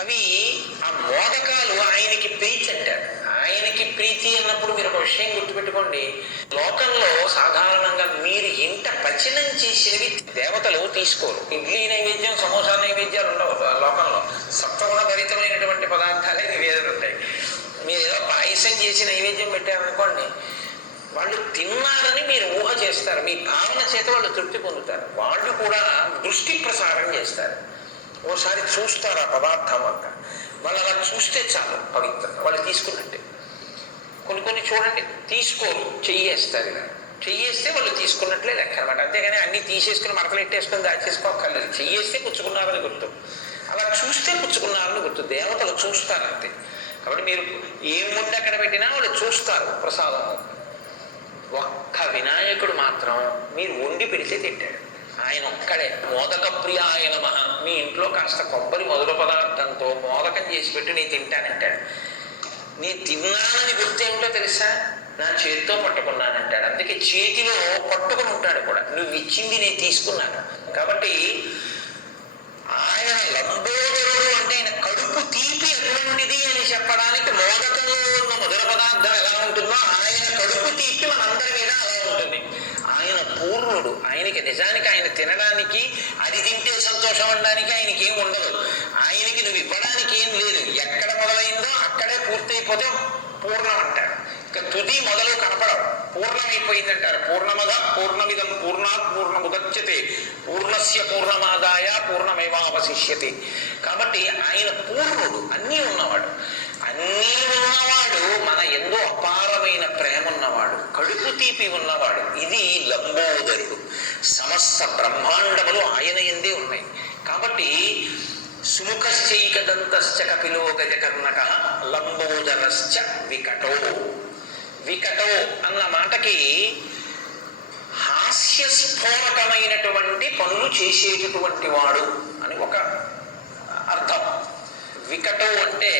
అవి ఆ మోదకాలు ఆయనకి ప్రీతి అంటారు. ఆయనకి ప్రీతి అన్నప్పుడు మీరు ఒక విషయం గుర్తుపెట్టుకోండి, లోకంలో సాధారణంగా మీరు ఇంట పచనం చేసినవి దేవతలు తీసుకోరు. ఇడ్లీ నైవేద్యం, సమోసా నైవేద్యాలు ఉండవు లోకంలో. సత్వగుణ భరితమైనటువంటి పదార్థాలే నివేదన ఉంటాయి. మీరు ఏదో పాయసం చేసి నైవేద్యం పెట్టారనుకోండి, వాళ్ళు తిన్నారని మీరు ఊహ చేస్తారు, మీ భావన చేత వాళ్ళు తృప్తి పొందుతారు. వాళ్ళు కూడా దృష్టి ప్రసారం చేస్తారు. ఓసారి చూస్తారు ఆ పదార్థం అంతా, వాళ్ళు అలా చూస్తే చాలు పవిత్రత, వాళ్ళు తీసుకున్నట్టే. కొన్ని చూడండి తీసుకోరు, చెయ్యేస్తారు. ఇలా చెయ్యేస్తే వాళ్ళు తీసుకున్నట్లే లెక్క అనమాట. అంతేగాని అన్ని తీసేసుకుని మరకలు ఎట్టేసుకొని దాచేసుకోక్కర్లేదు. చెయ్యేస్తే పుచ్చుకున్నారని గుర్తు, అలా చూస్తే పుచ్చుకున్నారని గుర్తు. దేవతలు చూస్తారు అంతే. కాబట్టి మీరు ఏం ముందు అక్కడ పెట్టినా వాళ్ళు చూస్తారు ప్రసాదం. ఒక్క వినాయకుడు మాత్రం మీరు వండి పెడితే తింటాడు. ఆయన ఒక్కడే మోదక ప్రియ ఆయన మహా. మీ ఇంట్లో కాస్త కొబ్బరి మొదలు పదార్థంతో మోదకం చేసి పెట్టి నేను తింటానంటాడు. నీ తిన్నానని గుర్తేమిటో తెలుసా? నా చేతితో పట్టుకున్నానంటాడు. అందుకే చేతిలో పట్టుకుని ఉంటాడు కూడా, నువ్వు ఇచ్చింది నేను తీసుకున్నాను. కాబట్టి ఆయన లంబోదరుడు అంటే ఆయన కడుపు తీపి ఎటువంటిది అని చెప్పడానికి మోదకంలో ఉన్న మొదల పదార్థం ఎలా ఉంటుందో ఆయన కడుపు తీపి మనందరి మీద అలా ఉంటుంది. ఆయన పూర్ణుడు. ఆయనకి నిజానికి ఆయన తినడానికి, అది తింటే సంతోషం అనడానికి ఆయనకి ఏం ఉండదు. ఆయనకి నువ్వు ఇవ్వడానికి ఏం లేదు. ఎక్కడ మొదలైందో అక్కడే పూర్తయిపోతే పూర్ణం అంటారు. ఇక తుది మొదలు కనపడవు, పూర్ణమైపోయిందంటారు. పూర్ణమద పూర్ణమిదం పూర్ణాత్ పూర్ణముదచ్యతే పూర్ణస్య పూర్ణమాదాయ పూర్ణమేవావశిష్యతే. కాబట్టి ఆయన పూర్ణుడు, అన్నీ ఉన్నవాడు. అన్నీ ఉన్నవాడు, మన ఎంతో అపారమైన ప్రేమ ఉన్నవాడు, కడుపు తీపి ఉన్నవాడు. ఇది లంబోదరుడు. సమస్త బ్రహ్మాండములు ఆయన ఎందే ఉన్నాయి. కాబట్టి సుముఖశ్చైకదంతశ్చ కపిలో గజకర్ణక లంబోదరశ్చ వికటో. వికటో అన్న మాటకి హాస్యస్ఫోరకమైనటువంటి పనులు చేసేటటువంటి వాడు అని ఒక అర్థం. వికటో అంటే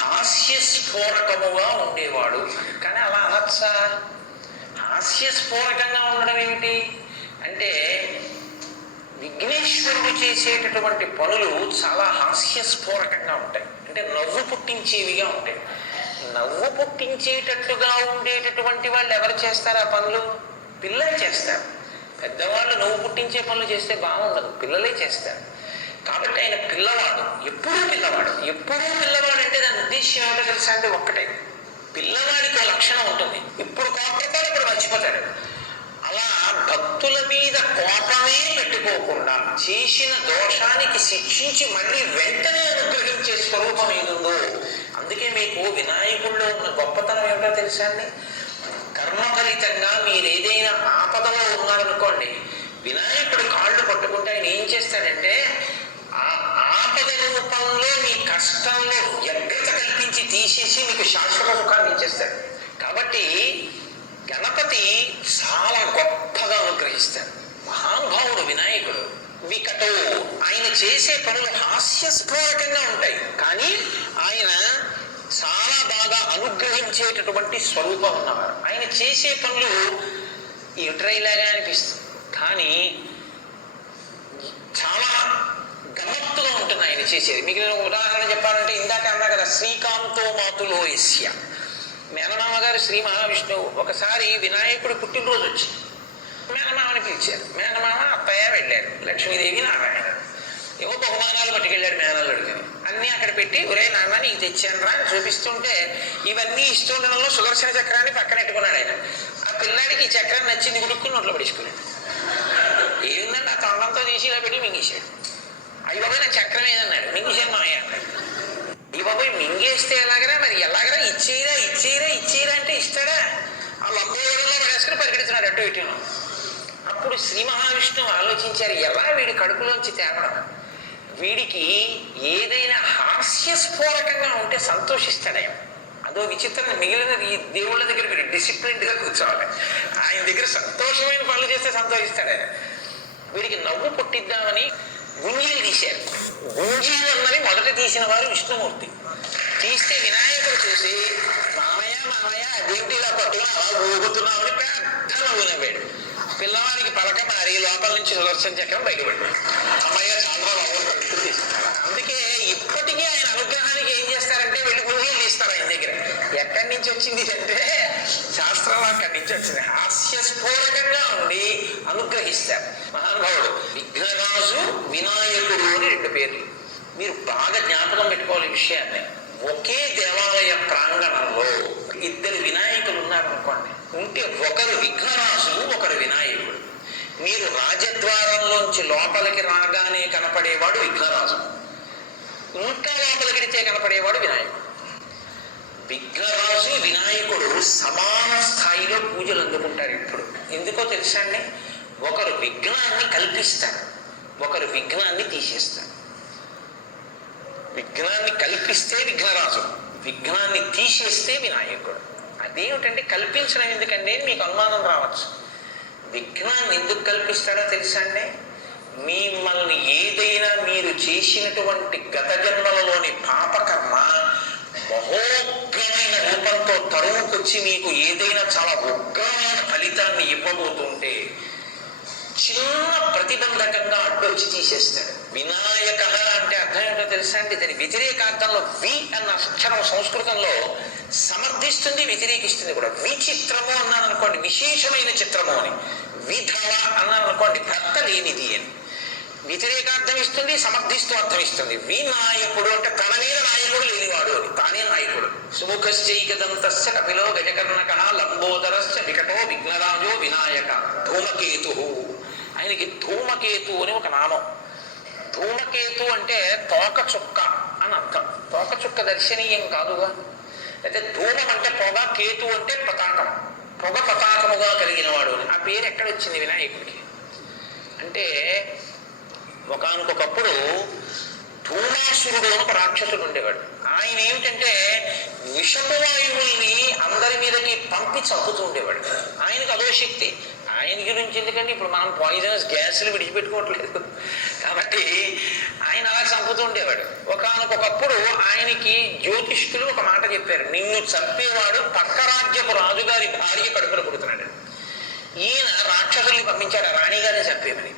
హాస్యస్ఫోరకముగా ఉండేవాడు. కానీ అలా అనొచ్చా? హాస్యస్ఫోరకంగా ఉండడం ఏమిటి అంటే, విఘ్నేశ్వరుడు చేసేటటువంటి పనులు చాలా హాస్యస్ఫోరకంగా ఉంటాయి. అంటే నవ్వు పుట్టించేవిగా ఉంటాయి. నవ్వు పుట్టించేటట్టుగా ఉండేటటువంటి వాళ్ళు ఎవరు చేస్తారు ఆ పనులు? పిల్లలు చేస్తారు. పెద్దవాళ్ళు నవ్వు పుట్టించే పనులు చేస్తే బాగుండదు, పిల్లలే చేస్తారు. కాబట్టి ఆయన పిల్లవాడు, ఎప్పుడూ పిల్లవాడు. ఎప్పుడూ పిల్లవాడు అంటే దాని ఉద్దేశం ఏమిటో తెలుసా అంటే ఒక్కటే, పిల్లవాడికి ఒక లక్షణం ఉంటుంది, ఇప్పుడు కోపడతాడు, ఇప్పుడు మర్చిపోతాడు. అలా భక్తుల మీద కోపమే పెట్టుకోకుండా చేసిన దోషానికి శిక్షించి మళ్ళీ వెంటనే అనుగ్రహించే స్వరూపం ఏదుందో. అందుకే మీకు వినాయకుడిలో ఉన్న గొప్పతనం ఏమిటో తెలుసా అండి? కర్మ ఫలితంగా మీరు ఏదైనా ఆపదలో ఉన్నారనుకోండి, వినాయకుడి కాళ్ళు పట్టుకుంటే ఆయన ఏం చేస్తాడంటే ఆ ఆపద రూపంలో మీ కష్టంలో వ్యగ్రత కల్పించి తీసేసి మీకు శాశ్వత సుఖాన్ని ఇచ్చేస్తాడు. కాబట్టి గణపతి చాలా గొప్పగా అనుగ్రహిస్తాడు. మహానుభావుడు వినాయకుడు. వికటో, ఆయన చేసే పనులు హాస్యస్ఫోరకంగా ఉంటాయి, కానీ ఆయన చాలా బాగా అనుగ్రహించేటటువంటి స్వరూపం ఉన్నవారు. ఆయన చేసే పనులు ఇటురైలాగా అనిపిస్తుంది, కానీ చాలా గమ్మత్తుగా ఉంటుంది ఆయన చేసేది. మీకు నేను ఉదాహరణ చెప్పాలంటే, ఇందాక అన్నా కదా శ్రీకాంతో మాతులో యస్య. మేనమామ గారు శ్రీ మహావిష్ణువు ఒకసారి వినాయకుడి పుట్టినరోజు వచ్చి మేనమామని పిలిచారు. మేనమామ అత్తయ్య వెళ్ళారు, లక్ష్మీదేవి నారాయణ. ఏవో బహుమానాలు పట్టుకెళ్ళాడు మేనల్లుడికి. అన్నీ అక్కడ పెట్టి, ఒరే నాన్న నీకు తెచ్చాను రా అని చూపిస్తుంటే, ఇవన్నీ ఇస్తుండడంలో సుదర్శన చక్రాన్ని పక్కనెట్టుకున్నాడు ఆయన. ఆ పిల్లాడికి ఈ చక్రం నచ్చింది, గుడుక్కుని నోట్లో పడేసుకున్నాడు. ఏముందంటే ఆ తొండంతో తీసి ఇలా పెట్టి మింగేశాడు. అయ్యి బాబాయ్ నా చక్రం ఏదన్నాడు, మింగేశాను మామయ్య అన్నాడు. ఈ బాబాయ్ మింగేస్తే ఎలాగరా, మరి ఎలాగరా, ఇచ్చేయరా ఇచ్చేయరా ఇచ్చేయరా అంటే ఇస్తాడా? ఆ లంబోదరులో పడేసుకుని పరిగెడుతున్నాడు అటు ఇటును. అప్పుడు శ్రీ మహావిష్ణువు ఆలోచించారు, ఎలా వీడి కడుపులోంచి తేవడం. వీడికి ఏదైనా హాస్యస్ఫోరకంగా ఉంటే సంతోషిస్తాడే. అదో విచిత్రం. మిగిలిన ఈ దేవుళ్ళ దగ్గర మీరు డిసిప్లిన్డ్గా కూర్చోవాలి, ఆయన దగ్గర సంతోషమైన పనులు చేస్తే సంతోషిస్తాడే. వీడికి నవ్వు పుట్టిద్దామని గుంజీలు తీశారు. గుంజీలు అన్నది మొదట తీసిన వారు విష్ణుమూర్తి. తీస్తే వినాయకుడు చూసి, మామయ్య మామయ్య అదేంటి ఇలా పట్టుకుని అలా ఊగుతున్నామని పెద్ద నవ్వు నవ్వాడు. పిల్లవాడికి పలక మారి లోపల నుంచి సుదర్శన చక్రం బయటపడ్డాడు. అమ్మయ్య చాలా నవ్వులు కట్టుకుని తీసుకున్నాడు. అందుకే ఇప్పటికీ వచ్చింది అంటే శాస్త్రంలో అక్కడి నుంచి వచ్చింది. హాస్యస్ఫోరకంగా ఉండి అనుగ్రహిస్తారు మహానుభావుడు. విఘ్నరాజు, వినాయకుడు అని రెండు పేర్లు. మీరు బాగా జ్ఞాపకం పెట్టుకోవాలి ఈ విషయాన్ని. ఒకే దేవాలయ ప్రాంగణంలో ఇద్దరు వినాయకులు ఉన్నారనుకోండి, ఉంటే ఒకరు విఘ్నరాజు, ఒకరు వినాయకుడు. మీరు రాజద్వారంలోంచి లోపలికి రాగానే కనపడేవాడు విఘ్నరాజు, ఇంకా లోపలికిడితే కనపడేవాడు వినాయకుడు. విఘ్నరాజు, వినాయకుడు సమాన స్థాయిలో పూజలు అందుకుంటారు ఇప్పుడు. ఎందుకో తెలుసా అండి? ఒకరు విఘ్నాన్ని కల్పిస్తారు, ఒకరు విఘ్నాన్ని తీసేస్తారు. విఘ్నాన్ని కల్పిస్తే విఘ్నరాజు, విఘ్నాన్ని తీసేస్తే వినాయకుడు. అదేమిటంటే కల్పించడం ఎందుకండి అని మీకు అనుమానం రావచ్చు. విఘ్నాన్ని ఎందుకు కల్పిస్తాడో తెలుసా అండి? మిమ్మల్ని ఏదైనా మీరు చేసినటువంటి గత జన్మలలోని పాపకర్మ మహోగ్రమైన రూపంతో తరువుకొచ్చి మీకు ఏదైనా చాలా ఉగ్రమైన ఫలితాన్ని ఇవ్వబోతుంటే చిన్న ప్రతిబంధకంగా అడ్డొచ్చి తీసేస్తాడు. వినాయక అంటే అర్థం ఏంటో తెలుసా అండి? దాని వ్యతిరేకార్థంలో వి అన్న అక్షరం సంస్కృతంలో సమర్థిస్తుంది, వ్యతిరేకిస్తుంది కూడా. విచిత్రము అన్నాను అనుకోండి, విశేషమైన చిత్రము అని. విధవ అన్నాను అనుకోండి, భర్త లేనిది అని వ్యతిరేకార్థం ఇస్తుంది, సమర్థిస్తూ అర్థం ఇస్తుంది. వినాయకుడు అంటే తన మీద నాయకుడు లేనివాడు అని, తానే నాయకుడు. సుముఖశ్చైకదంతస్య కపిలో గజకర్ణక లంబోదరస్య వికటో విఘ్నరాజో వినాయక ధూమకేతు. ఆయనకి ధూమకేతు అని ఒక నామం. ధూమకేతు అంటే తోక చుక్క అని అర్థం. తోక చుక్క దర్శనీయం కాదుగా. అయితే ధూమం అంటే పొగ, కేతు అంటే పతాకం, పొగ పతాకముగా కలిగిన వాడు. ఆ పేరు ఎక్కడొచ్చింది వినాయకుడికి అంటే, ఒకానొకప్పుడు ధూమాసురుడు అని ఒక రాక్షసుడు ఉండేవాడు. ఆయన ఏమిటంటే విషపు వాయువుల్ని అందరి మీదకి పంపి చంపుతూ ఉండేవాడు. ఆయనకు అదో శక్తి. ఆయన గురించి ఎందుకంటే ఇప్పుడు మనం పాయిజనస్ గ్యాసులు విడిచిపెట్టుకోవట్లేదు కాబట్టి ఆయన అలా చంపుతూ ఉండేవాడు. ఒకానొకప్పుడు ఆయనకి జ్యోతిష్కులు ఒక మాట చెప్పారు, నిన్ను చంపేవాడు పక్క రాజ్యపు రాజుగారి భార్య కడుపులో పుడుతున్నాడు. ఈయన రాక్షసుల్ని పంపించారు ఆ రాణిగారిని చంపేమని.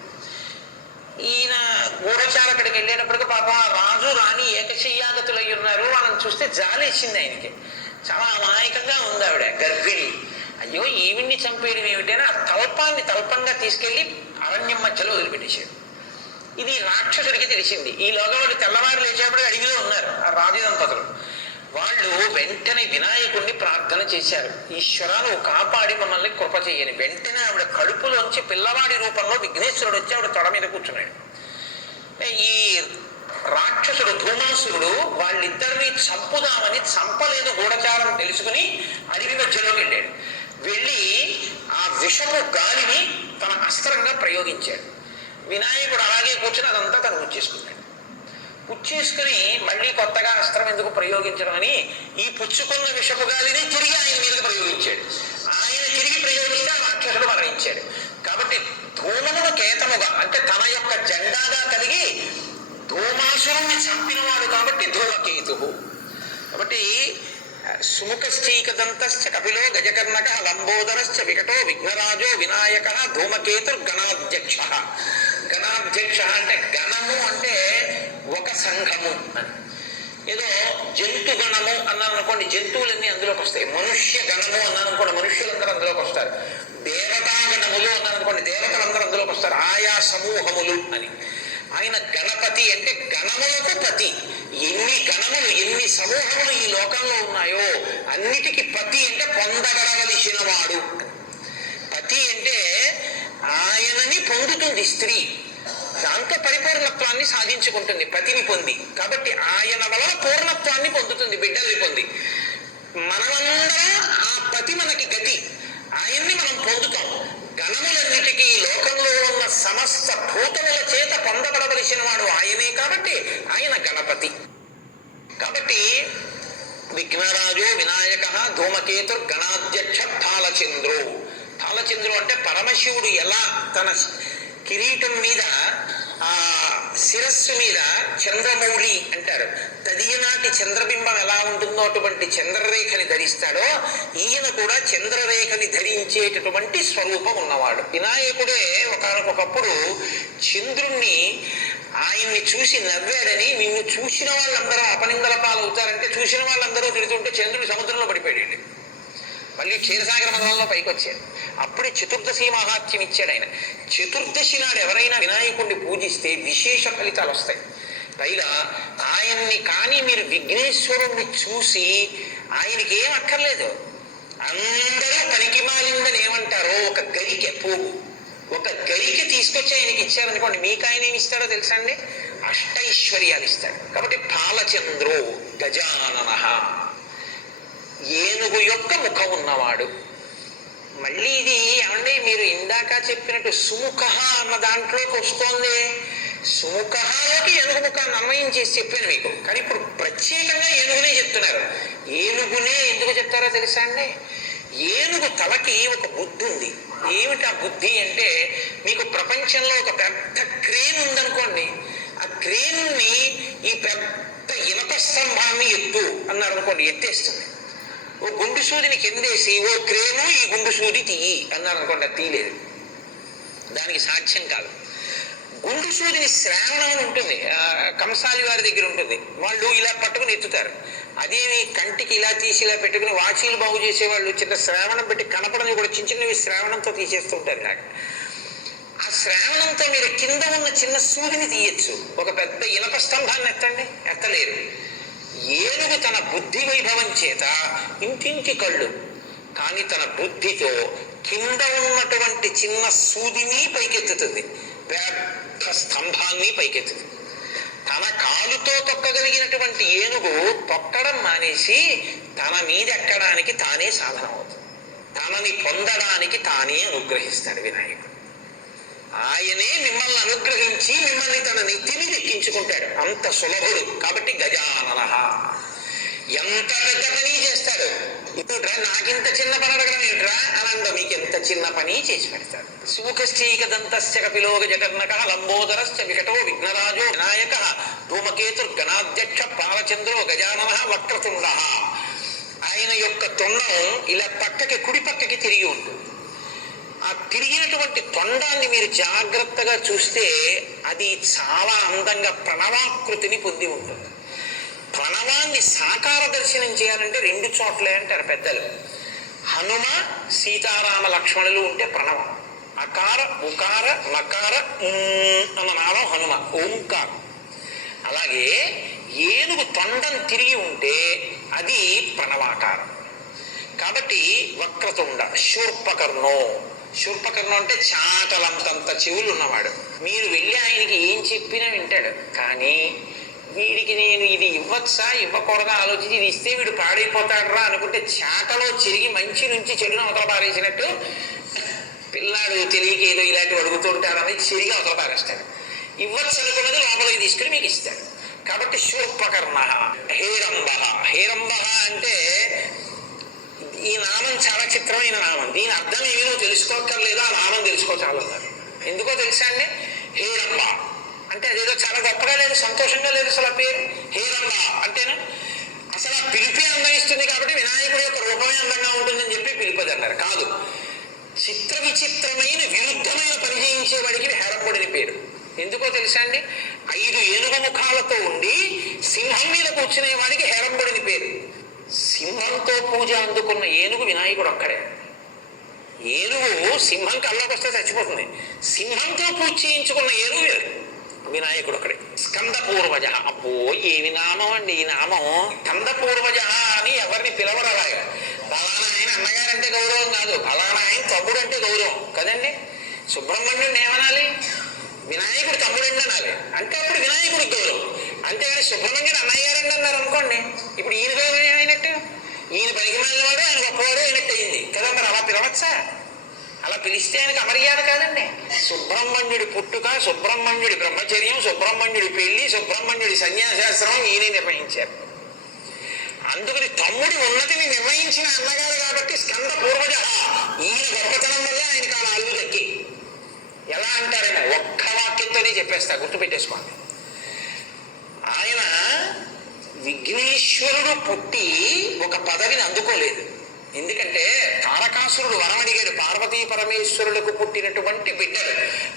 ఈయన గూఢచారకుడికి వెళ్ళేటప్పటికి పాపం ఆ రాజు రాణి ఏకశయ్యాగతులై ఉన్నారు. వాళ్ళని చూస్తే జాలేసింది ఆయనకి. చాలా అమాయకంగా ఉంది ఆవిడ, గర్భిణి. అయ్యో ఈవిడ్ని చంపేయడం ఏమిటని ఆ తల్పంగా తీసుకెళ్లి అరణ్యం మధ్యలో వదిలిపెట్టేశాడు. ఇది రాక్షసుడికి తెలిసింది. ఈలోగా వాళ్ళు తెల్లవారు లేచేప్పుడు అడవిలో ఉన్నారు ఆ రాజు దంపతులు. వాళ్ళు వెంటనే వినాయకుడిని ప్రార్థన చేశారు, ఈశ్వరా నువ్వు కాపాడి మమ్మల్ని కృప చేయని. వెంటనే ఆవిడ కడుపులోంచి పిల్లవాడి రూపంలో విఘ్నేశ్వరుడు వచ్చి ఆవిడ తొడ మీద కూర్చున్నాడు. ఈ రాక్షసుడు ధూమాసురుడు వాళ్ళిద్దరిని చంపుదామని చంపలేదు గూఢచారం తెలుసుకుని అడవి మధ్యలోకి వెళ్ళాడు. వెళ్ళి ఆ విషపు గాలిని తన అస్త్రంగా ప్రయోగించాడు. వినాయకుడు అలాగే కూర్చుని అదంతా తను పుచ్చేసుకున్నాడు. పుచ్చేసుకుని మళ్ళీ కొత్తగా అస్త్రం ఎందుకు ప్రయోగించడం అని ఈ పుచ్చుకున్న విషపు గాలిని తిరిగి ఆయన మీదకి ప్రయోగించాడు. ఆయన తిరిగి ప్రయోగిస్తే ఆ రాక్షసుడు మరణించాడు. కాబట్టి ధూమమును కేతముగా అంటే తన యొక్క జెండాగా కలిగి ధూమాసురుణ్ణి చంపినవాడు కాబట్టి ధూమకేతు. కాబట్టి సుముఖశ్చైకదంతశ్చ కపిలో గజకర్ణక లంబోదరశ్చ వికటో విఘ్నరాజో వినాయక ధూమకేతు గణాధ్యక్ష. గణాధ్యక్ష అంటే గణము అంటే ఒక సంఘము అని. ఏదో జంతు గణము అన్నాను అనుకోండి, జంతువులన్నీ అందులోకి వస్తాయి. మనుష్య గణము అన్నాను అనుకోండి, మనుష్యులందరూ అందులోకి వస్తారు. దేవతా గణములు అన్నాను అనుకోండి, దేవతలందరూ అందులోకి వస్తారు. ఆయా సమూహములు అని. ఆయన గణపతి అంటే గణములకు పతి. ఎన్ని గణములు ఎన్ని సమూహములు ఈ లోకంలో ఉన్నాయో అన్నిటికీ పతి అంటే పొందగలవలసిన వాడు. పతి అంటే ఆయనని పొందుతుంది స్త్రీ, దాంతో పరిపూర్ణత్వాన్ని సాధించుకుంటుంది పతిని పొంది. కాబట్టి ఆయన వలన పూర్ణత్వాన్ని పొందుతుంది, బిడ్డల్ని పొంది. మనమందరం ఆ పతి మనకి గతి, ఆయన్ని మనం పొందుతాం. గణములన్నిటికీ ఈ లోకంలో ఉన్న సమస్త భూతముల చేత పొందబడవలసిన వాడు ఆయనే కాబట్టి ఆయన గణపతి. కాబట్టి విఘ్నరాజో వినాయక ధూమకేతు గణాధ్యక్ష తాళచంద్రు. తాళచంద్రు అంటే పరమశివుడు ఎలా తన కిరీటం మీద ఆ శిరస్సు మీద చంద్రమౌళి అంటారు, తదియనాటి చంద్రబింబం ఎలా ఉంటుందో అటువంటి చంద్రరేఖని ధరిస్తాడో ఈయన కూడా చంద్రరేఖని ధరించేటటువంటి స్వరూపం ఉన్నవాడు. వినాయకుడే ఒకనొకప్పుడు చంద్రుణ్ణి ఆయన్ని చూసి నవ్వాడని, నిన్ను చూసిన వాళ్ళందరూ అపనిందల పాలవుతారంటే చూసిన వాళ్ళందరూ తిడుతుంటే చంద్రుడు సముద్రంలో పడిపోయాడు. మళ్ళీ క్షీరసాగర మదనంలో పైకి వచ్చాడు. అప్పుడే చతుర్దశి మహాత్యం ఇచ్చాడు ఆయన. చతుర్దశి నాడు ఎవరైనా వినాయకుడిని పూజిస్తే విశేష ఫలితాలు వస్తాయి. పైగా ఆయన్ని కానీ మీరు విఘ్నేశ్వరుణ్ణి చూసి ఆయనకి ఏం అక్కర్లేదు, అందరూ పనికి మాలిందని ఏమంటారో ఒక గరికె పోగు, ఒక గరికె తీసుకొచ్చి ఆయనకి ఇచ్చారనుకోండి, మీకు ఆయన ఏమి ఇస్తాడో తెలుసా అండి? అష్టైశ్వర్యాలు ఇస్తాడు. కాబట్టి పాలచంద్రో గజానన, ఏనుగు యొక్క ముఖం ఉన్నవాడు. మళ్ళీ ఇది ఏమండి మీరు ఇందాక చెప్పినట్టు సుముఖ అన్న దాంట్లోకి వస్తోంది. సుముఖలోకి ఏనుగు ముఖాన్ని అన్వయం చేసి చెప్పాను మీకు, కానీ ఇప్పుడు ప్రత్యేకంగా ఏనుగునే చెప్తున్నారు. ఏనుగునే ఎందుకు చెప్తారో తెలుసా అండి? ఏనుగు తలకి ఒక బుద్ధి ఉంది. ఏమిటి ఆ బుద్ధి అంటే, మీకు ప్రపంచంలో ఒక పెద్ద క్రేన్ ఉందనుకోండి, ఆ క్రేన్ని ఈ పెద్ద ఇనప స్తంభాన్ని ఎత్తు అన్నారు అనుకోండి, ఎత్తేస్తుంది. ఓ గుండు సూదిని కిందేసి ఓ క్రేను ఈ గుండు సూది తీయి అన్నారు అనుకోండి, అది తీయలేదు, దానికి సాధ్యం కాదు. గుండు సూదిని శ్రావణం అని ఉంటుంది, కంసాలి వారి దగ్గర ఉంటుంది, వాళ్ళు ఇలా పట్టుకుని ఎత్తుతారు. అదేమి కంటికి ఇలా తీసి ఇలా పెట్టుకుని వాచీలు బాగు చేసేవాళ్ళు చిన్న శ్రావణం పెట్టి కనపడని కూడా చిన్న చిన్నవి శ్రావణంతో తీసేస్తుంటారు. ఆ శ్రావణంతో మీరు కింద ఉన్న చిన్న సూదిని తీయచ్చు, ఒక పెద్ద ఇనప స్తంభాన్ని ఎత్తండి, ఎత్తలేరు. ఏనుగు తన బుద్ధి వైభవం చేత ఇంటింటి కళ్ళు, కానీ తన బుద్ధితో కింద ఉన్నటువంటి చిన్న సూదిని పైకెత్తుతుంది, పెద్ద స్తంభాన్ని పైకెత్తుతుంది. తన కాలుతో తొక్కగలిగినటువంటి ఏనుగు తొక్కడం మానేసి తన మీద ఎక్కడానికి తానే సాధన అవుతుంది. తనని పొందడానికి తానే అనుగ్రహిస్తాడు వినాయకుడు. ఆయనే మిమ్మల్ని అనుగ్రహించి మిమ్మల్ని తన నెత్తి మీద ఎక్కించుకుంటాడు, అంత సులభుడు. కాబట్టి గజానన ఎంత పెద్ద పని చేస్తాడు. ఇప్పుడు నాకింత చిన్న పని అడగడం ఏంట్రా అనండ, మీకు ఎంత చిన్న పని చేసి పెడతాడు. సూకశ్చైకదంతస్య కపిలో గజకర్ణకః లంబోదరశ్చ వికటో విఘ్నరాజో వినాయకః ధూమకేతుర్గణాధ్యక్ష పాలచంద్రో గజాననః వక్రతుండః. ఆయన యొక్క తొండం ఇలా పక్కకి కుడి పక్కకి తిరిగి ఉంటుంది. ఆ తిరిగినటువంటి తొండాన్ని మీరు జాగ్రత్తగా చూస్తే అది చాలా అందంగా ప్రణవాకృతిని పొంది ఉంటుంది. ప్రణవాన్ని సాకార దర్శనం చేయాలంటే 2 చోట్లే అంటారు పెద్దలు. హనుమ సీతారామ లక్ష్మణులు ఉంటే ప్రణవం, అకార ఉకార మకార అన్న నామం హనుమ, ఓంకారం. అలాగే ఏనుగు తొండం తిరిగి ఉంటే అది ప్రణవాకారం. కాబట్టి వక్రతుండ శూర్పకర్ణో, శూర్పకర్ణం అంటే చాటలంతంత చెవులు ఉన్నవాడు. మీరు వెళ్ళి ఆయనకి ఏం చెప్పినా వింటాడు, కానీ వీడికి నేను ఇది ఇవ్వచ్చా ఇవ్వకూడదా ఆలోచించి ఇది ఇస్తే వీడు పాడైపోతాడరా అనుకుంటే చాటలో చెరిగి మంచి నుంచి చెడును అవతల పారేసినట్టు పిల్లాడు తెలియక ఏదో ఇలాంటివి అడుగుతుంటారని చెరిగి అవతల పారేస్తాడు. ఇవ్వచ్చు అనుకున్నది లోపలికి తీసుకుని మీకు ఇస్తాడు. కాబట్టి శూర్పకర్ణ హేరంబ. హేరంబ అంటే ఈ నామం చాలా చిత్రమైన నామం. దీని అర్థం ఏమీ నువ్వు తెలుసుకోక్కర్లేదు, ఆ నామం తెలుసుకోచాలన్నారు. ఎందుకో తెలుసా అండి? హేరంబ అంటే అదేదో చాలా గొప్పగా లేదు, సంతోషంగా లేదు అసలు ఆ పేరు. హేరంబ అంటేనా అసలు ఆ పిలిపే అందమిస్తుంది. కాబట్టి వినాయకుడి యొక్క రూపమే అందంగా ఉంటుందని చెప్పి పిలిపది అన్నారు. కాదు, చిత్ర విచిత్రమైన విరుద్ధమైన పని చేయించేవాడికి హేరంబుడిని పేరు. ఎందుకో తెలుసా అండి? 5 ఏనుగు ముఖాలతో ఉండి సింహం మీద కూర్చునే వాడికి హేరంబుడిని పేరు. సింహంతో పూజ అందుకున్న ఏనుగు వినాయకుడు ఒక్కడే. ఏనుగు సింహం కళ్ళకి వస్తే చచ్చిపోతుంది, సింహంతో పూజ చేయించుకున్న ఏనుగు వినాయకుడు ఒకడే. స్కంద పూర్వజ. అబ్బో ఏమి నామం అండి ఈ నామం! స్కంద పూర్వజ అని ఎవరిని పిలవరు. అలాగా ఫలానా ఆయన అన్నగారంటే గౌరవం కాదు, ఫలానా ఆయన తమ్ముడు అంటే గౌరవం కదండి. సుబ్రహ్మణ్యుడిని ఏమనాలి? వినాయకుడు తమ్ముడండి అనాలి, అంటే అప్పుడు వినాయకుడికి గౌరవం. అంతేగాని సుబ్రహ్మణ్యుడు అన్నయ్య గారండి అన్నారు అనుకోండి, ఇప్పుడు ఈయన గౌరవం ఏమైనట్టు? ఈయన పనికి మాలినవాడు, ఆయన గొప్పవాడు అయినట్టు అయింది కదా. మరి అలా పిలవచ్చా? అలా పిలిస్తే ఆయనకు అమర్యాద కాదండి. సుబ్రహ్మణ్యుడి పుట్టుక, సుబ్రహ్మణ్యుడి బ్రహ్మచర్యం, సుబ్రహ్మణ్యుడి పెళ్లి, సుబ్రహ్మణ్యుడి సన్యాసాశ్రమం ఈయనే నిర్ణయించారు. అందుకని తమ్ముడి ఉన్నతిని నిర్ణయించిన అన్నగారు కాబట్టి స్కంద పూర్వజ. ఈయన గొప్పతనం వల్ల ఆయనకు అలా అల్లు దక్కి. ఎలా అంటారేమో ఒక్క వాక్యంతోనే చెప్పేస్తా, గుర్తుపెట్టేసుకోండి. ఆయన విఘ్నేశ్వరుడు పుట్టి ఒక పదవిని అందుకోలేదు. ఎందుకంటే తారకాసురుడు వరం అడిగాడు. పార్వతీ పరమేశ్వరులకు పుట్టినటువంటి బిడ్డలు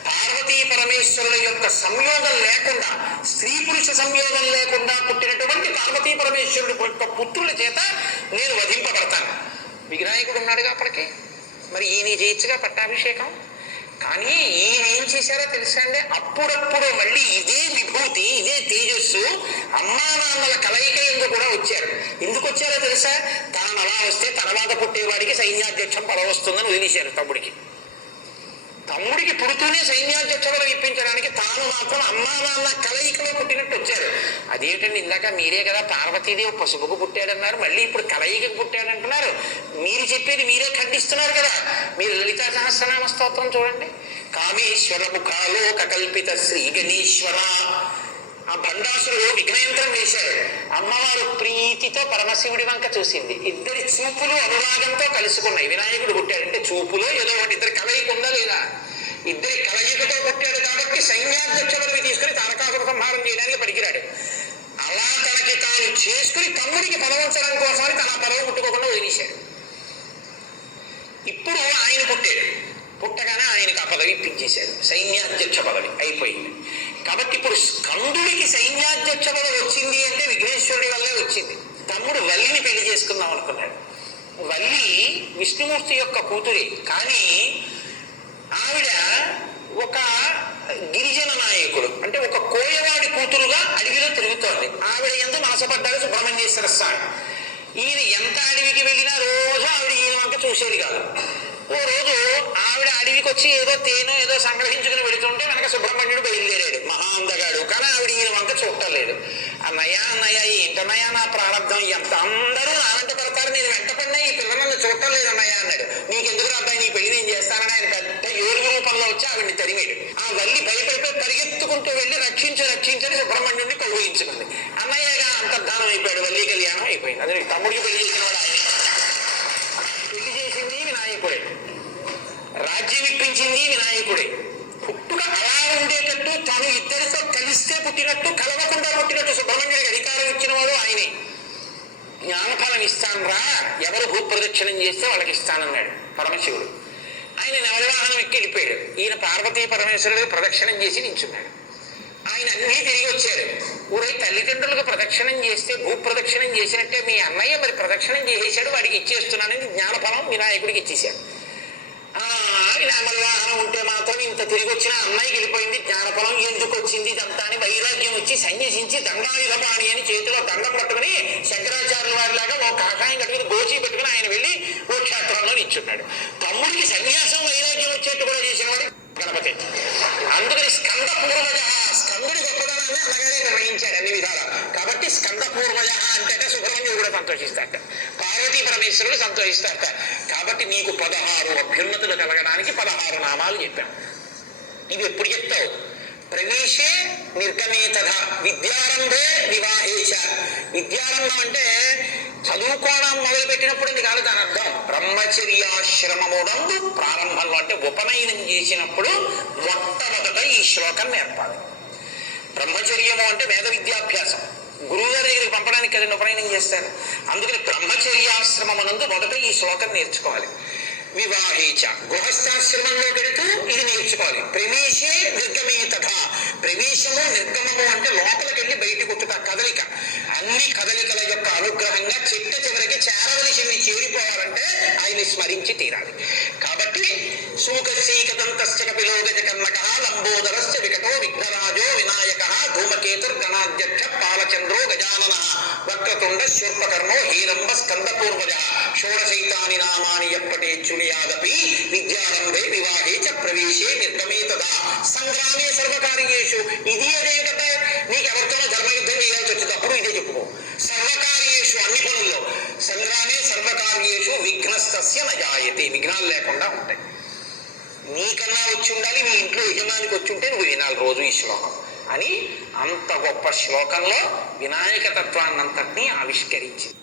పార్వతీ పరమేశ్వరుల యొక్క సంయోగం లేకుండా, స్త్రీ పురుష సంయోగం లేకుండా పుట్టినటువంటి పార్వతీ పరమేశ్వరుడు యొక్క పుత్రుల చేత నేను వధింపబడతాను. వినాయకుడు ఉన్నాడుగా అప్పటికి. మరి ఈయన చేయొచ్చుగా పట్టాభిషేకం. కానీ ఈయన ఏం చేశారో తెలుసా అండి, అప్పుడప్పుడు మళ్ళీ ఇదే విభూతి, ఇదే తేజస్సు అమ్మా నాన్నల కలయిక ఎందుకు కూడా వచ్చారు. ఎందుకు వచ్చారో తెలుసా? తాను అలా వస్తే తర్వాత పుట్టేవాడికి సైన్యాధ్యక్షం పదవి వస్తుందని వదిలేశారు తమ్ముడికి. తమ్ముడికి పుడుతూనే సైన్యాధ్యక్ష పదవి ఇప్పించడానికి తాను మాత్రం అమ్మా నాన్న కలయికలో పుట్టినట్టు వచ్చారు. అదేమిటండి, ఇందాక మీరే కదా పార్వతీదేవి పసుపుకు పుట్టాడన్నారు, మళ్ళీ ఇప్పుడు కలయికకు పుట్టాడంటున్నారు. మీరు చెప్పేది మీరే ఖండిస్తున్నారు కదా. మీరు లలితా సహస్రనామ స్తోత్రం చూడండి. కామేశ్వర ముఖాలోక కల్పిత శ్రీ గణేశ్వర. ఆ భండాసురుడు విఘ్నయంత్రం వేశాడు. అమ్మవారు ప్రీతితో పరమశివుడి వంక చూసింది. ఇద్దరి చూపులు అనురాగంతో కలుసుకున్నాయి. వినాయకుడు పుట్టాడంటే చూపులో ఏదో ఒకటి ఇద్దరి కలయిక ఉందా లేదా? ఇద్దరి కలయికతో పుట్టాడు కాబట్టి సైన్యాధ్యక్ష పదవి తీసుకుని తారకాసుర సంహారం చేయడానికి పనికిరాడు. అలా తనకి తాను చేసుకుని తమ్ముడికి పదవించడం కోసమని తన పదవి పుట్టుకోకుండా వదిలేశాడు. ఇప్పుడు ఆయన పుట్టాడు. పుట్టగానే ఆయనకు ఆ పదవి ఇప్పించేశాడు. సైన్యాధ్యక్ష పదవి అయిపోయింది. కాబట్టి ఇప్పుడు స్కందుడికి సైన్యాధ్యక్ష పదవి వచ్చింది అంటే విఘ్నేశ్వరుడి వల్లే వచ్చింది. తమ్ముడు వల్లిని పెళ్లి చేసుకుందాం అనుకున్నాడు. వల్లి విష్ణుమూర్తి యొక్క కూతురే, కానీ ఆవిడ ఒక గిరిజన నాయకుడు, అంటే ఒక కోయవాడి కూతురుగా అడవిలో తిరుగుతోంది. ఆవిడ ఎంతో మనసపడ్డాడు సుబ్రహ్మణ్యేశ్వర స్వామి. ఈయన ఎంత అడవికి వెళ్ళినా రోజు ఆవిడ ఈయన వంక చూసేది కాదు. ఓ రోజు ఆవిడ అడవికి వచ్చి ఏదో తేనో ఏదో సంగ్రహించుకుని వెళుతుంటే వెనక సుబ్రహ్మణ్యుడు బయలుదేరాడు, మహా అందగాడు. కానీ ఆవిడ ఈయన వంక చూడలేదు. అన్నయ్య ఏంటన్నయ్య నా ప్రారంభం, ఎంత అందరూ నా వెంట పడతారు, నేను వెంట పడినా ఈ పిల్ల నన్ను చూడటం లేదు అన్నయ్య అన్నాడు. నీకెందుకు అబ్బాయి, నీ పెళ్లి నేను చేస్తానని ఆయన పెద్ద ఏడుగు రూపంలో వచ్చి ఆవిడ్ని తరిమాడు. ఆ వల్లి భయపడిపోయి పరిగెత్తుకుంటూ వెళ్ళి రక్షించని సుబ్రహ్మణ్యుడిని కౌగిలించుకుంది. అన్నయ్యగా అంతర్ధానం అయిపోయాడు, వల్లి కళ్యాణం అయిపోయింది. అదే తమ్ముడికి పెళ్లి చేసిన వాడు ఆయన. పెళ్లి చేసింది వినాయకుడే, రాజ్యం ఇప్పించింది వినాయకుడే. పుట్టుక అలా ఉండేటట్టు, తను ఇద్దరితో కలిస్తే పుట్టినట్టు, కలవకుండా పుట్టినట్టు సుబ్రహ్మణ్యుడికి అధికారం ఇచ్చినవాడు ఆయనే. జ్ఞానఫలం ఇస్తానరా, ఎవరు భూప్రదక్షిణం చేస్తే వాళ్ళకి ఇస్తానన్నాడు పరమశివుడు. ఆయన నవవాహనం ఎక్కి వెళ్ళిపోయాడు. ఈయన పార్వతీ పరమేశ్వరుడికి ప్రదక్షిణం చేసి నించున్నాడు. ఆయన అన్నీ తిరిగి వచ్చారు. ఊరై తల్లిదండ్రులకు ప్రదక్షిణం చేస్తే భూప్రదక్షిణం చేసినట్టే మీ అన్నయ్య మరి ప్రదక్షిణం చేసేశాడు, వాడికి ఇచ్చేస్తున్నానని జ్ఞానఫలం వినాయకుడికి ఇచ్చేశాడు. వినామల్వాహనం ఉంటే మాత్రం ఇంత తిరిగి వచ్చిన అమ్మాయికి వెళ్ళిపోయింది, జ్ఞానఫలం ఎందుకు వచ్చింది ఇదంతా అని వైరాగ్యం వచ్చి సన్యసించి దండాయుధపాణి అని చేతిలో దండం పట్టుకుని శంకరాచార్యుల వారిలాగా ఓ కాషాయం కట్టుకుని గోచి పెట్టుకుని ఆయన వెళ్ళి ఓ క్షేత్రంలో నిల్చున్నాడు. తమ్ముడికి సన్యాసం వైరాగ్యం వచ్చేట్టు కూడా చేసిన వాడు గణపతి. అందుకని స్కంద పూర్వజ, స్కందుడి గొప్పదనాన్ని అన్నగానే నిర్వహించాడు అన్ని విధాలా. కాబట్టి స్కంద పూర్వజ అంటే సుబ్రహ్మణ్యుడు కూడా సంతోషిస్తాట, పార్వతీ పరమేశ్వరుడు సంతోషిస్తాట. కాబట్టి నీకు 16 అభ్యున్నతులు కలగడానికి 16 నామాలు చెప్పాం. ఇవి ఎప్పుడు చెప్తావు? ప్రవేశే నిర్గమే తథ, విద్యారంభే వివాహేశ. విద్యారంభం అంటే చదువుకోవడం మొదలు పెట్టినప్పుడు ఇది కాదు దాని అర్థం. బ్రహ్మచర్యాశ్రమమునందు ప్రారంభంలో అంటే ఉపనయనం చేసినప్పుడు మొట్టమొదట ఈ శ్లోకం నేర్పాలి. బ్రహ్మచర్యము అంటే వేద విద్యాభ్యాసం. గురువు గారి దగ్గరికి పంపడానికి కదండి ఉపనయనం చేస్తారు. అందుకని బ్రహ్మచర్యాశ్రమమునందు మొదట ఈ శ్లోకం నేర్చుకోవాలి. వివాహేచ, గృహస్థాశ్రమంలో పెడుతూ ఇది నేర్చుకోవాలి. ప్రవేశే నిర్గమే తథ, ప్రవేశము నిర్గమము అంటే లోపలికి వెళ్ళి బయటకు వచ్చుట కదలిక. అన్ని కదలికల యొక్క అనుగ్రహంగా చిట్ట చివరికి చేరవలసింది చేరిపోవాలంటే ఆయన్ని స్మరించి తీరాలి. కాబట్టి సూకశీకదంతశ్చ కపిలోగజ కర్ణక లంబోదరశ్చ వికటో విఘ్నరాజో వినాయక ధూమకేతుర్గణాధ్యక్ష పాలచంద్రో గజానన వక్రతుండ శూర్పకర్ణో హీరంబ స్కందపూర్వజ షోడశైతాని నామాని ఎప్పటి చునియాదపి విద్యారంభే వివాహే చ ప్రవేశే నిర్గమే తదా సంగ్రామే సర్వకార్యేషు. ఇది అదే కదా, నీకు ఎవరితోనో ధర్మయుద్ధం చేయాల్సి వచ్చింది అప్పుడు ఇదే చెప్పుకో. సర్వకార్యేషు అన్ని పనుల్లో, సంగ్రామే సర్వకార్యేషు విఘ్నస్తస్య నజాయతే, విఘ్నాలు లేకుండా ఉంటాయి. నీకన్నా వచ్చి ఉండాలి, మీ ఇంట్లో యజమానికి వచ్చి ఉంటే నువ్వు వినాలి రోజు ఈ శ్లోకం అని. అంత గొప్ప శ్లోకంలో వినాయక తత్వాన్నంతటినీ ఆవిష్కరించింది.